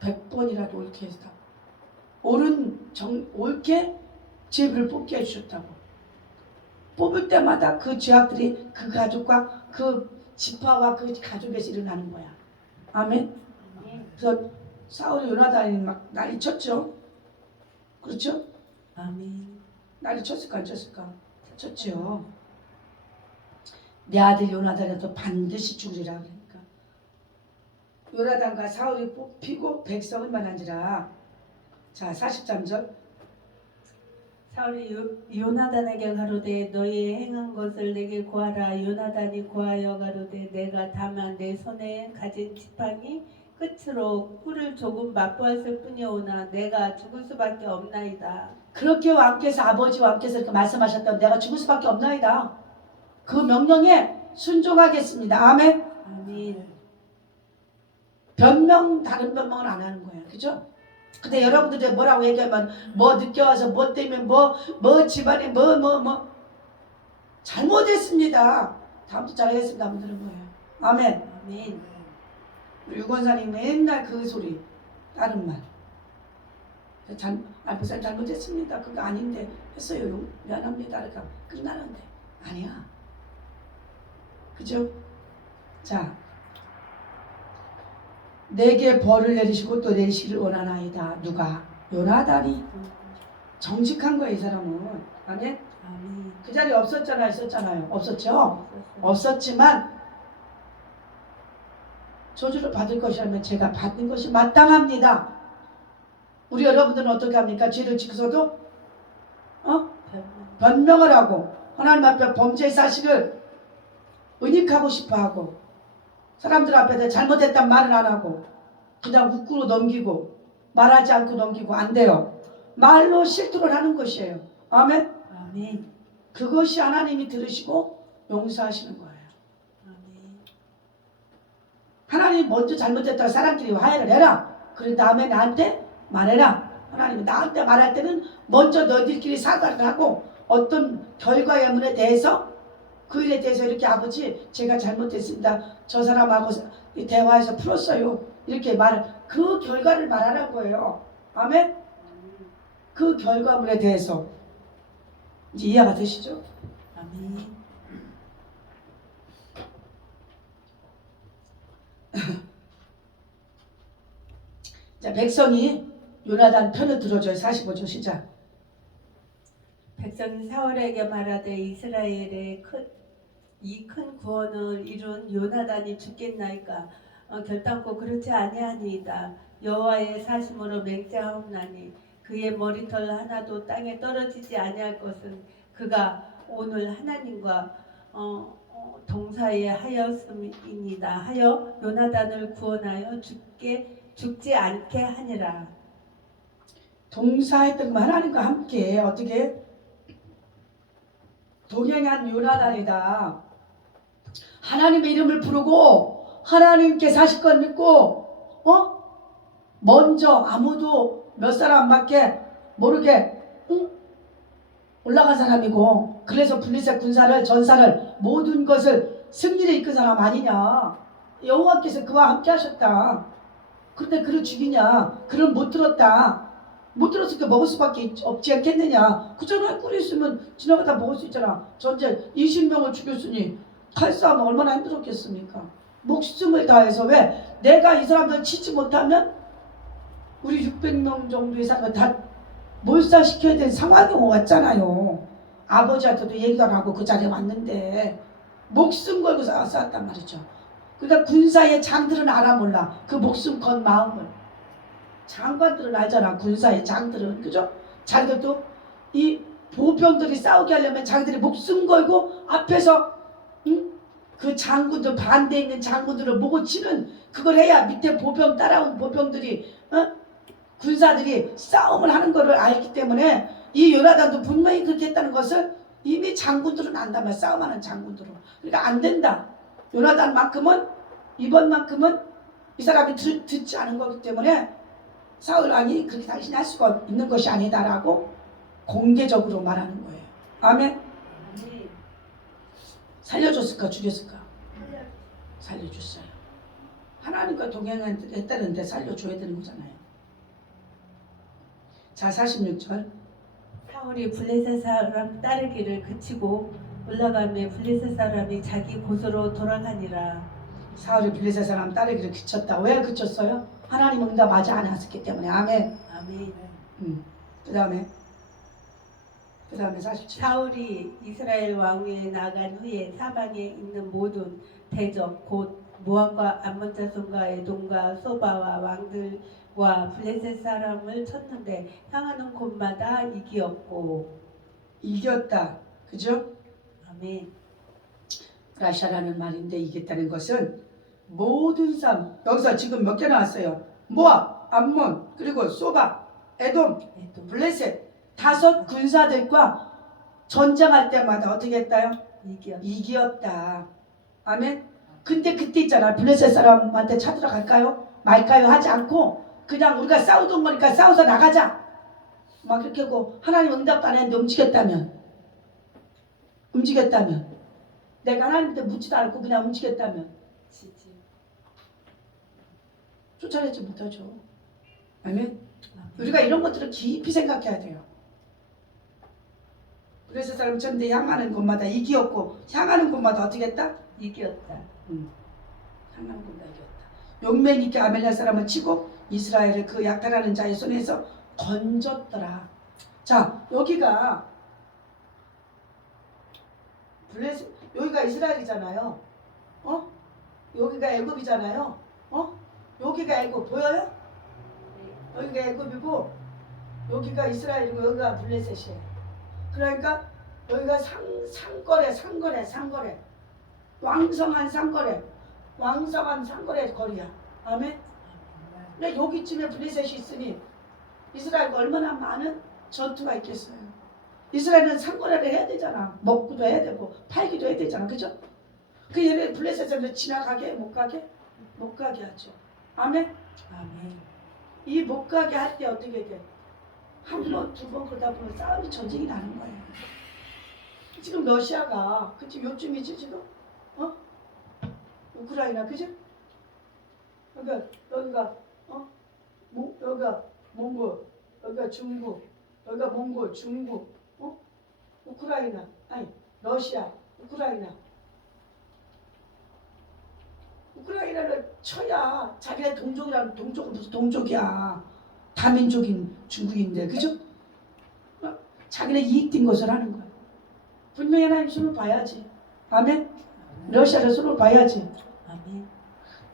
100번이라도 옳게 했다. 옳게 제비를 뽑게 해주셨다고. 뽑을 때마다 그 죄악들이 그 가족과 그 지파와 그 가족에서 일어나는 거야. 아멘. 그래서 사울이 요나단이 막 난리 쳤죠. 그렇죠? 아멘. 난리 쳤을까 안 쳤을까? 쳤죠. 내 아들 요나단에도 반드시 죽으리라 그러니까. 요나단과 사울이 뽑히고 백성을 만난지라. 자 43절. 사울이 요나단에게 가로되 너희 행한 것을 내게 고하라. 요나단이 고하여 가로되 내가 다만 내 손에 가진 지팡이 끝으로 꿀을 조금 맛보았을 뿐이오나 내가 죽을 수밖에 없나이다. 그렇게 왕께서 아버지와 왕께서 이렇게 말씀하셨던 내가 죽을 수밖에 없나이다. 그 명령에 순종하겠습니다. 아멘. 아멘. 다른 변명은 안 하는 거예요. 그죠? 근데 여러분들이 뭐라고 얘기하면 뭐 늦게 와서 뭐 때문에 뭐 집안에 잘못했습니다. 다음부터 잘하겠습니다 하면 되는 거예요. 아멘. 아멘. 유권사님 맨날 그 소리 다른 말. 알프살 잘못했습니다. 그거 아닌데 했어요. 미안합니다. 그러니까 끝나는데 아니야. 그죠? 자, 내게 벌을 내리시고 또 내리시기를 원하나이다. 누가? 요나단이. 정직한 거야 이 사람은. 아멘? 아멘. 그 자리에 있었잖아요. 없었죠? 없었지만 저주를 받을 것이라면 제가 받는 것이 마땅합니다. 우리 여러분들은 어떻게 합니까? 죄를 지켜서도 변명을 하고 하나님 앞에 범죄의 사실을 은닉하고 싶어하고 사람들 앞에서 잘못했단 말을 안 하고 그냥 웃고 넘기고 말하지 않고 넘기고 안 돼요. 말로 실토를 하는 것이에요. 아멘? 아멘. 그것이 하나님이 들으시고 용서하시는 거예요. 아멘. 하나님이 먼저 잘못했다고 사람들이 화해를 해라. 그런 다음에 나한테 말해라. 하나님이 나한테 말할 때는 먼저 너희들끼리 사과를 하고 어떤 결과물에 대해서 그 일에 대해서 이렇게 아버지 제가 잘못했습니다. 저 사람하고 대화해서 풀었어요. 이렇게 그 결과를 말하는 거예요. 아멘? 그 결과물에 대해서 이제 이해가 되시죠? 아멘. 자, 백성이 요나단 편을 들어줘요. 45절 시작. 백성이 사울에게 말하되 이스라엘의 이 큰 구원을 이룬 요나단이 죽겠나이까. 결단코 그렇지 아니하니이다. 여호와의 사심으로 맹세하옵나니 그의 머리털 하나도 땅에 떨어지지 아니할 것은 그가 오늘 하나님과 동사에 하였음이니이다 하여 요나단을 구원하여 죽지 않게 하니라. 동사했던 하나님과 함께 어떻게 동행한 요나단이다. 하나님의 이름을 부르고 하나님께 사실권 믿고 먼저 아무도 몇 사람밖에 모르게 올라간 사람이고 그래서 블레셋 전사를 모든 것을 승리를 이끈 사람 아니냐. 여호와께서 그와 함께 하셨다. 그런데 그를 죽이냐. 그를 못 들었다. 못 들었으니까 먹을 수밖에 없지 않겠느냐. 그전에 꿀이 있으면 지나가다 먹을 수 있잖아. 전쟁 20명을 죽였으니 칼싸움 얼마나 힘들었겠습니까. 목숨을 다해서 왜 내가 이 사람들 치지 못하면 우리 600명 정도의 사람을 다 몰살시켜야 되는 상황이 왔잖아요. 아버지한테도 얘기도 안 하고 그 자리에 왔는데 목숨 걸고 싸웠단 말이죠. 그러니까 군사의 장들은 알아 몰라. 그 목숨 건 마음을. 장관들은 알잖아. 군사의 장들은. 그죠? 자기들도 이 보병들이 싸우게 하려면 자기들이 목숨 걸고 앞에서 그 장군들 반대에 있는 장군들을 목을 치는 그걸 해야 밑에 보병 따라온 보병들이 군사들이 싸움을 하는 것을 알기 때문에 이 요나단도 분명히 그렇게 했다는 것을 이미 장군들은 안단 말이야. 싸움하는 장군들은. 그러니까 안 된다. 요나단만큼은 이번만큼은 이 사람이 듣지 않은 거기 때문에 사울 왕이 그렇게 당신이 할 수가 있는 것이 아니다라고 공개적으로 말하는 거예요. 아멘. 살려줬을까 죽였을까? 살려줬어요. 하나님과 동행했다는데 살려줘야 되는 거잖아요. 자 46절. 사울이 블레셋 사람 따르기를 그치고 올라가며 블레셋 사람이 자기 곳으로 돌아가니라. 사울이 블레셋 사람 따르기를 그쳤다. 왜 그쳤어요? 하나님 응답하지 않았기 때문에. 아멘. 아멘. 그 다음에 47절. 사울이 이스라엘 왕위에 나간 후에 사방에 있는 모든 대적 곧 모압과 암몬 자손과 에돔과 소바와 왕들과 블레셋 사람을 쳤는데 향하는 곳마다 이기었고. 이겼다. 그죠? 아멘. 라샤라는 말인데 이겼다는 것은 모든 삶. 여기서 지금 몇 개 나왔어요? 모압, 암몬, 그리고 소바, 에돔, 블레셋. 5 군사들과 전쟁할 때마다 어떻게 했다요? 이겼다. 아멘. 근데 그때 있잖아. 블레셋 사람한테 찾으러 갈까요? 말까요? 하지 않고 그냥 우리가 싸우던 거니까 싸워서 나가자. 막 그렇게 하고 하나님 응답도 안 했는데 움직였다면 내가 하나님한테 묻지도 않고 그냥 움직였다면 쫓아내지 못하죠. 아멘. 우리가 이런 것들을 깊이 생각해야 돼요. 그래서 사람 전대 향하는 곳마다 이기었고 향하는 곳마다 어떻게 했다? 이겼다. 향하는 곳마다 이겼다. 용맹 있게 아멜리아 사람을 치고 이스라엘을 그 약탈하는 자의 손에서 건졌더라. 자 여기가 여기가 이스라엘이잖아요. 여기가 애굽이잖아요. 여기가 애굽 보여요? 여기가 애굽이고 여기가 이스라엘이고 여기가 블레셋이에요. 그러니까 여기가 상거래 왕성한 상거래 거리야. 아멘. 근데 여기쯤에 블레셋이 있으니 이스라엘과 얼마나 많은 전투가 있겠어요. 이스라엘은 상거래를 해야 되잖아. 먹기도 해야 되고 팔기도 해야 되잖아. 그죠? 그 얘네 블레셋에서 지나가게 못 가게 하죠. 아멘. 이 못 가게 할 때 어떻게 돼? 한 번, 두 번 그러다 보면 싸움이 전쟁이 나는 거예요. 지금 러시아가 그치 요즘이지 지금 우크라이나 그죠? 그러니까 여기가 여기가 몽골, 여기가 중국, 여기가 몽골, 중국, 우크라이나 아니 러시아, 우크라이나를 쳐야 자기네 동족이라면 동족은 무슨 동족이야. 다민족인 중국인데 그죠? 자기네 이익된 것을 하는 거야. 분명히 하나님 손을 봐야지. 아멘. 러시아를 손을 봐야지. 아멘.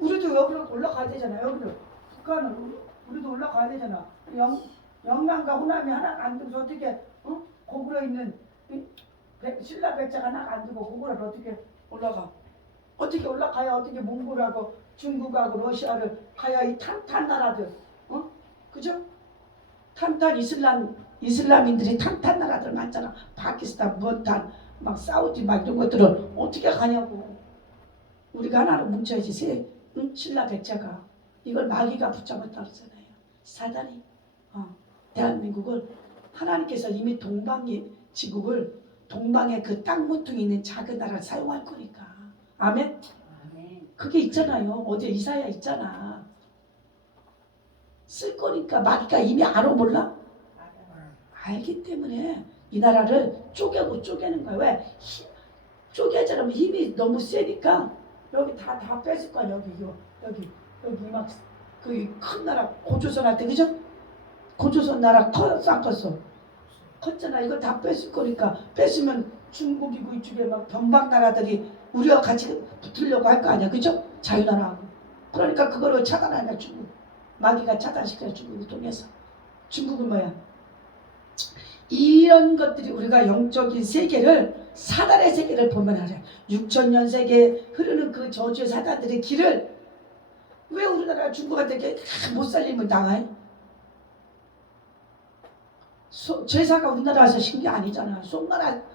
우리도 여기로 올라가야 되잖아. 여기로 북한은 우리도 올라가야 되잖아. 영남과 호남이 하나 안 두고 어떻게 고구려 있는 신라 백자가 하나 안 두고 고구려를 어떻게 올라가? 어떻게 올라가야 어떻게 몽골하고 중국하고 러시아를 가야 이 탄탄 나라들 그죠? 탄탄 이슬람인들이 탄탄 나라들 많잖아. 파키스탄, 부탄, 막 사우디 막 이런 것들을 어떻게 가냐고. 우리가 하나로 뭉쳐야지. 신라 백자가 이걸 마귀가 붙잡았다 그러잖아요. 사단이 대한민국을 하나님께서 이미 동방의 지국을 동방의 그 땅모퉁이 있는 작은 나라를 사용할 거니까. 아멘. 그게 있잖아요. 어제 이사야 있잖아. 쓸 거니까 마귀가 이미 알아 몰라? 알기 때문에 이 나라를 쪼개는 거야. 왜? 쪼개자면 힘이 너무 세니까 여기 다 뺏을 거야. 여기 막 그 큰 나라 고조선 할 때 그죠? 고조선 나라 컸어. 컸잖아. 이걸 다 뺏을 거니까 뺏으면 중국이고 이쪽에 막 변방 나라들이 우리와 같이 붙으려고 할 거 아니야. 그죠? 자유나라하고. 그러니까 그거를 차단하냐 중국. 마귀가 차단시켜 중국을 통해서. 중국은 뭐야? 이런 것들이 우리가 영적인 세계를, 사단의 세계를 보면 알아요. 6천년 세계에 흐르는 그 저주의 사단들의 길을 왜 우리나라 중국한테 못 살리면 당해? 제사가 우리나라에서 신 게 아니잖아.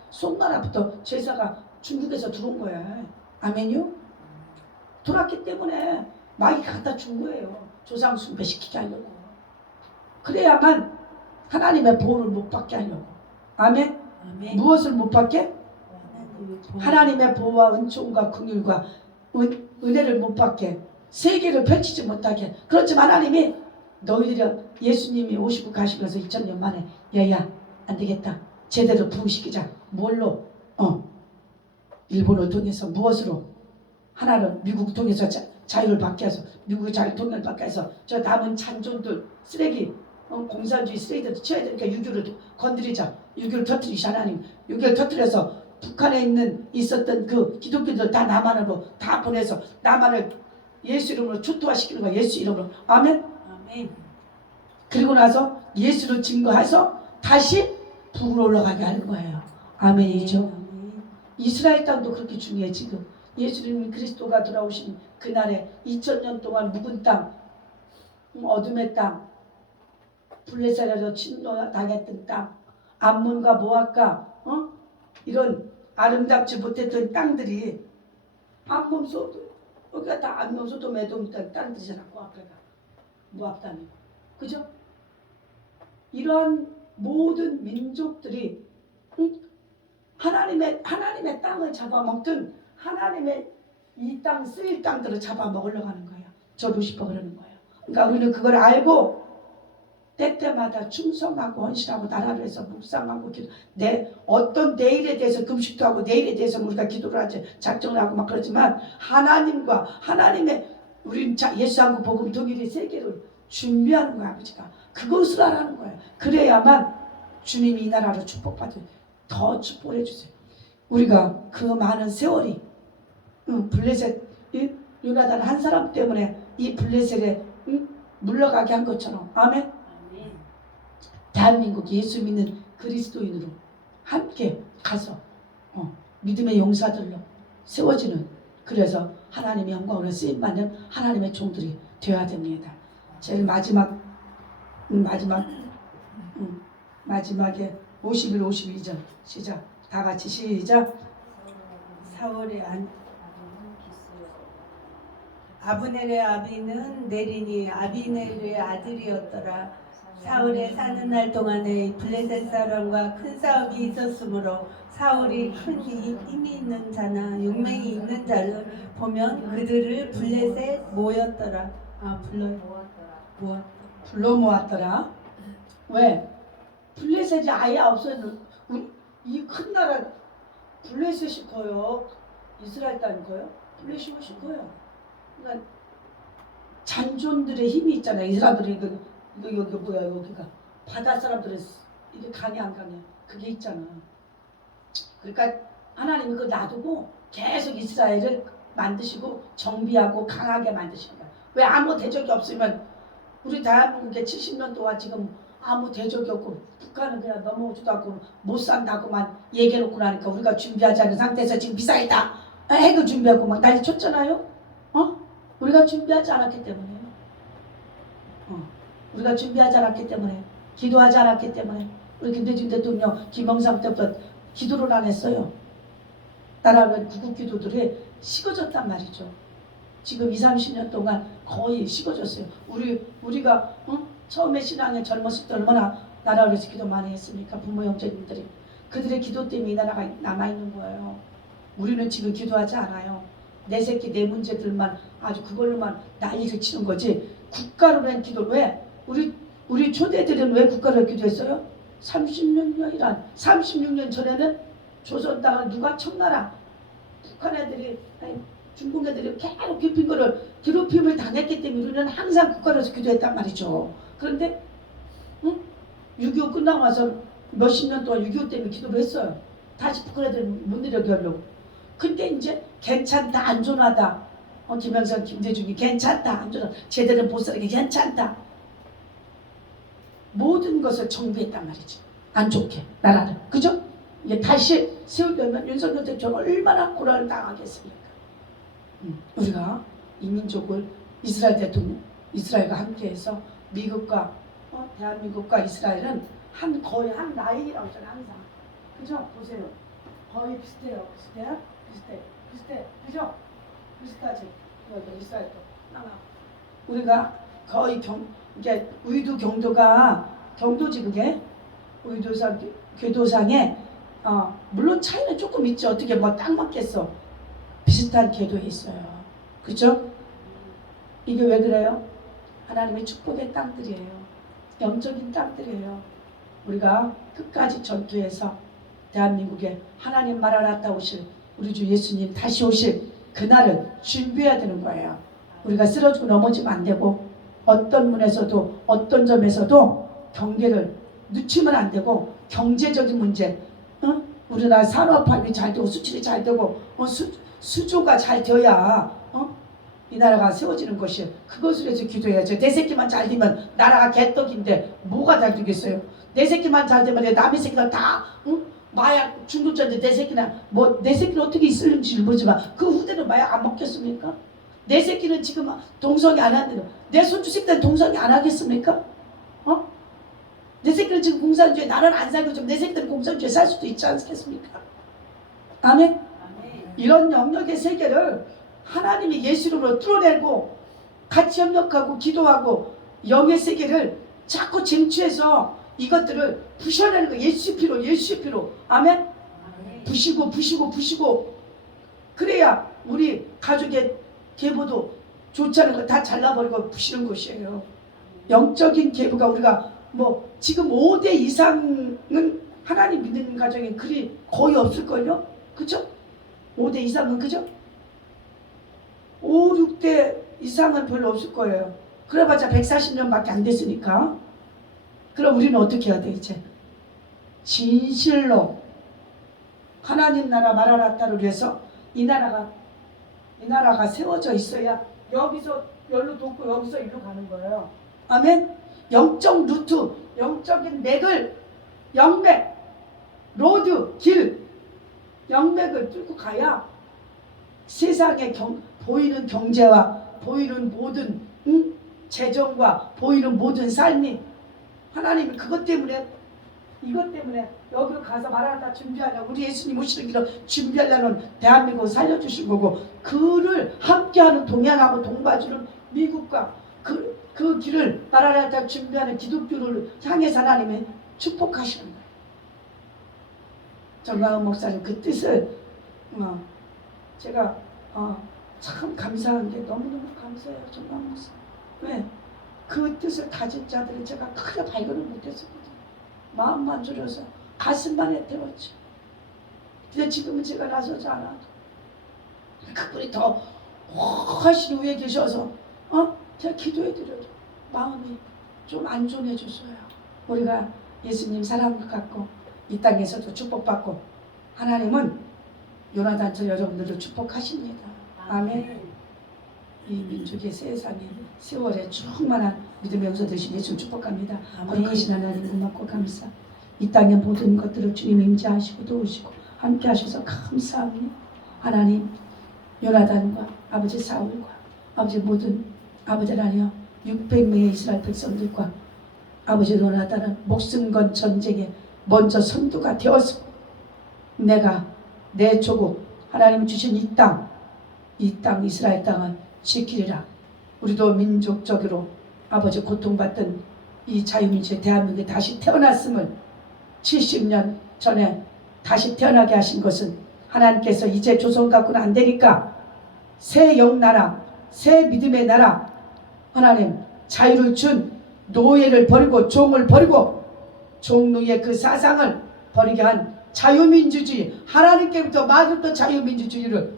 송나라부터 제사가 중국에서 들어온 거야. 아멘요? 들어왔기 때문에 마귀 갖다 준 거예요. 조상 숭배시키게 하려고. 그래야만 하나님의 보호를 못 받게 하려고. 아멘? 아멘. 무엇을 못 받게? 하나님의 보호. 하나님의 보호와 은총과 긍휼과 은혜를 못 받게, 세계를 펼치지 못하게. 그렇지만 하나님이 너희들이, 예수님이 오시고 가시면서 2000년 만에 야야 안 되겠다, 제대로 부흥시키자. 뭘로? 일본을 통해서, 무엇으로? 하나를 미국 통해서 자유를 받게 해서, 미국의 자유 통일을 받게 해서 저 남은 잔존들, 쓰레기, 공산주의 쓰레기들 치워야 되니까 6.25를 건드리자. 6.25를 터뜨리시 하나님. 6.25를 터뜨려서 북한에 있었던 그 기독교들 다 남한으로 다 보내서 남한을 예수 이름으로 초토화시키는 거야. 예수 이름으로. 아멘. 아멘. 그리고 나서 예수를 증거해서 다시 북으로 올라가게 하는 거예요. 아멘이죠. 아멘. 이스라엘 땅도 그렇게 중요해. 지금 예수님 그리스도가 돌아오신 그날에 2000년 동안 묵은 땅, 어둠의 땅, 블레셋에서 침노당했던 땅, 암몬과 모압과 이런 아름답지 못했던 땅들이, 암몬 소돔, 여기가 다 암몬 소돔 에돔 땅들이잖아. 그 앞에가 모압 땅이, 그죠? 이런 모든 민족들이 하나님의 땅을 잡아먹든 하나님의 이 땅 쓰일 땅들을 잡아먹으려고 하는 거예요. 저 루시퍼 그러는 거예요. 그러니까 우리는 그걸 알고 때때마다 충성하고 헌신하고 나라를 해서 묵상하고 어떤 내일에 대해서 금식도 하고 내일에 대해서 우리가 기도를 하지, 작정을 하고 막 그러지만 하나님과 하나님의 우린 예수 한국 복음 통일의 세계를 준비하는 거야. 아버지가 그것을 하라는 거예요. 그래야만 주님이 이 나라를 축복받을, 더 축복을 해주세요. 우리가 그 많은 세월이 블레셋, 요나단 한 사람 때문에 이 블레셋에 물러가게 한 것처럼, 아멘. 아멘. 대한민국 예수 믿는 그리스도인으로 함께 가서 믿음의 용사들로 세워지는, 그래서 하나님의 영광으로 쓰임받는 하나님의 종들이 되어야 됩니다. 제일 마지막에 51, 52절 시작. 다 같이 시작. 사울의 아브넬의 아비는 내린이 아비넬의 아들이었더라. 사울의 사는 날 동안에 블레셋 사람과 큰 싸움이 있었으므로 사울이 큰 힘이 있는 자나 용맹이 있는 자를 보면 그들을 블레셋 모였더라. 불러 모았더라. 왜? 블레셋이 아예 없어졌는, 이 큰 나라 블레셋이 커요. 이스라엘 땅이 커요. 블레셋이 훨씬 커요. 그러니까 잔존들의 힘이 있잖아요. 이 사람들이 여기 뭐야, 여기가 바다 사람들은 이게 강해 안 강해? 그게 있잖아. 그러니까 하나님이 그걸 놔두고 계속 이스라엘을 만드시고 정비하고 강하게 만드신 거야. 왜? 아무 대적이 없으면, 우리 대한민국에 70년 동안 지금 아무 대적이 없고 북한은 그냥 넘어오지도 않고 못 산다고만 얘기해놓고 나니까 우리가 준비하지 않은 상태에서 지금 미사일다 핵을 준비하고 막 난리 쳤잖아요. 우리가 준비하지 않았기 때문에, 우리가 준비하지 않았기 때문에, 기도하지 않았기 때문에. 우리 김대중 대통령 김영삼 때부터 기도를 안 했어요. 나라는 구국 기도들이 식어졌단 말이죠. 지금 20, 30년 동안 거의 식어졌어요. 우리가 처음에 신앙에 젊었을 때 얼마나 나라를 위해서 기도 많이 했습니까? 부모 형제님들이. 그들의 기도 때문에 이 나라가 남아있는 거예요. 우리는 지금 기도하지 않아요. 내 새끼 내 문제들만 아주 그걸로만 난리를 치는 거지. 국가로 낸 기도. 왜? 우리 초대들은 왜 국가로 기도했어요? 36년 전에는 조선 땅을 누가 청나라 북한 애들이, 중국 애들이 계속 괴롭힘을 당했기 때문에 우리는 항상 국가로서 기도했단 말이죠. 그런데 6.25 끝나고 나서 몇십 년 동안 6.25 때문에 기도를 했어요. 다시 북한 애들 못 내려게 하려고. 근데 이제 괜찮다, 안전하다. 김영삼, 김대중이 괜찮다, 안전하다. 제대로 못 살게 괜찮다. 모든 것을 정비했단 말이죠. 안 좋게 나라를. 그죠? 이게 다시 세우려면 윤석열 대통령 얼마나 고난을 당하겠습니까? 우리가 이 민족을 이스라엘 대통령, 이스라엘과 함께해서 미국과 대한민국과 이스라엘은 거의 한 라인이라고 저는 항상. 그죠? 보세요. 거의 비슷해요. 비슷해. 그죠? 비슷하지? 여기 이스라엘도 하나. 우리가 거의 이게 의도 경도지 그게 의도상 궤도상에 물론 차이는 조금 있죠. 어떻게 뭐 딱 맞겠어. 비슷한 궤도에 있어요. 그죠? 이게 왜 그래요? 하나님의 축복의 땅들이에요. 영적인 땅들이에요. 우리가 끝까지 전투해서 대한민국에 하나님 나라가 오실 우리 주 예수님 다시 오실 그날을 준비해야 되는 거예요. 우리가 쓰러지고 넘어지면 안 되고 어떤 문에서도 어떤 점에서도 경계를 늦추면 안 되고 경제적인 문제, 우리나라 산업화가 잘 되고 수출이 잘 되고 수조가 잘 되어야 이 나라가 세워지는 것이에요. 그것을 위해서 기도해야죠. 내 새끼만 잘 되면 나라가 개떡인데 뭐가 잘 되겠어요? 내 새끼만 잘 되면 남의 새끼들 다 마약 중독자인데 내 새끼는 어떻게 있을지 모르지만 그 후대는 마약 안 먹겠습니까? 내 새끼는 지금 동성이 안 하는데 내 손주 새끼는 동성이 안 하겠습니까? 내 새끼는 지금 공산주의 나는 안 살고 좀 내 새끼들은 공산주의 살 수도 있지 않겠습니까? 아멘? 이런 영역의 세계를 하나님이 예수 이름으로 뚫어내고 같이 협력하고 기도하고 영의 세계를 자꾸 쟁취해서 이것들을 부셔내는 거. 예수의 피로 아멘? 부시고 그래야 우리 가족의 계보도 좋지 않은 거 다 잘라버리고 부시는 것이에요. 영적인 계보가 우리가 지금 5대 이상은 하나님 믿는 가정이 그리 거의 없을걸요? 그죠? 5대 이상은 그죠? 5, 6대 이상은 별로 없을 거예요. 그래봤자 140년밖에 안 됐으니까. 그럼 우리는 어떻게 해야 돼 이제? 진실로 하나님 나라 마라나타를 위해서 이 나라가 세워져 있어야 여기서 여기로 돕고 여기서 이리로 가는 거예요. 아멘? 영적 루트, 영적인 영맥, 로드, 길, 영맥을 뚫고 가야 세상에 보이는 경제와 보이는 모든 재정과 보이는 모든 삶이 하나님이 이것 때문에 여기로 가서 말하다 준비하려 우리 예수님 오시는 길을 준비하려는 대한민국을 살려주신 거고 그를 함께하는 동양하고 동바주는 미국과 그 길을 말하다 준비하는 기독교를 향해서 하나님이 축복하시는 거예요. 정강훈 목사님 그 뜻을 제가 참 감사한 게 너무너무 감사해요. 정강훈 목사님. 왜? 그 뜻을 가진 자들은 제가 크게 발견을 못했습니다. 마음만 졸여서 가슴만 애태웠죠. 근데 지금은 제가 나서지 않아도 그분이 더 훨씬 위에 계셔서 제가 기도해드려도 마음이 좀 안전해졌어요. 우리가 예수님 사랑을 갖고 이 땅에서도 축복받고 하나님은 요나단처럼 여러분들을 축복하십니다. 아멘. 이 민족의 세상에 세월에 충만한 믿음의 용서 되신 예수 축복합니다. 거룩하신 하나님 고맙고 감사. 이 땅의 모든 것들을 주님 임재하시고 도우시고 함께 하셔서 감사합니다. 하나님 요나단과 아버지 사울과 아버지 모든 아버지 하나님 600명의 이스라엘 백성들과 아버지 요나단은 목숨 건 전쟁에 먼저 선두가 되어서 내가 내 조국 하나님 주신 이 땅 이스라엘 땅을 지키리라. 우리도 민족적으로 아버지 고통받던 이 자유민주의 대한민국에 다시 태어났음을 70년 전에 다시 태어나게 하신 것은 하나님께서 이제 조선 갖고는 안 되니까 새 영나라 새 믿음의 나라 하나님 자유를 준 노예를 버리고 종을 버리고 종노의 그 사상을 버리게 한 자유민주주의 하나님께부터 마음부터 자유민주주의를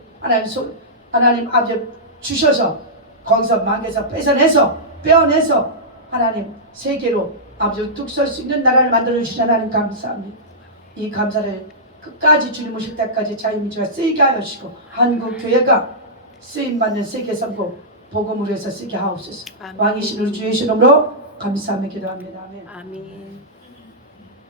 하나님 아버지 주셔서 거기서 망에서 빼어내서 하나님 세계로 아버지 뚝 설 수 있는 나라를 만들어 주신 하나님 감사합니다. 이 감사를 끝까지 주님 오실 때까지 자유민주가 쓰이게 하여 주시고 한국 교회가 쓰임받는 세계 선포 복음으로 해서 쓰게 하옵소서. 왕이신 우리 주 예수 이름으로 감사하며 기도합니다. 아멘. 아멘.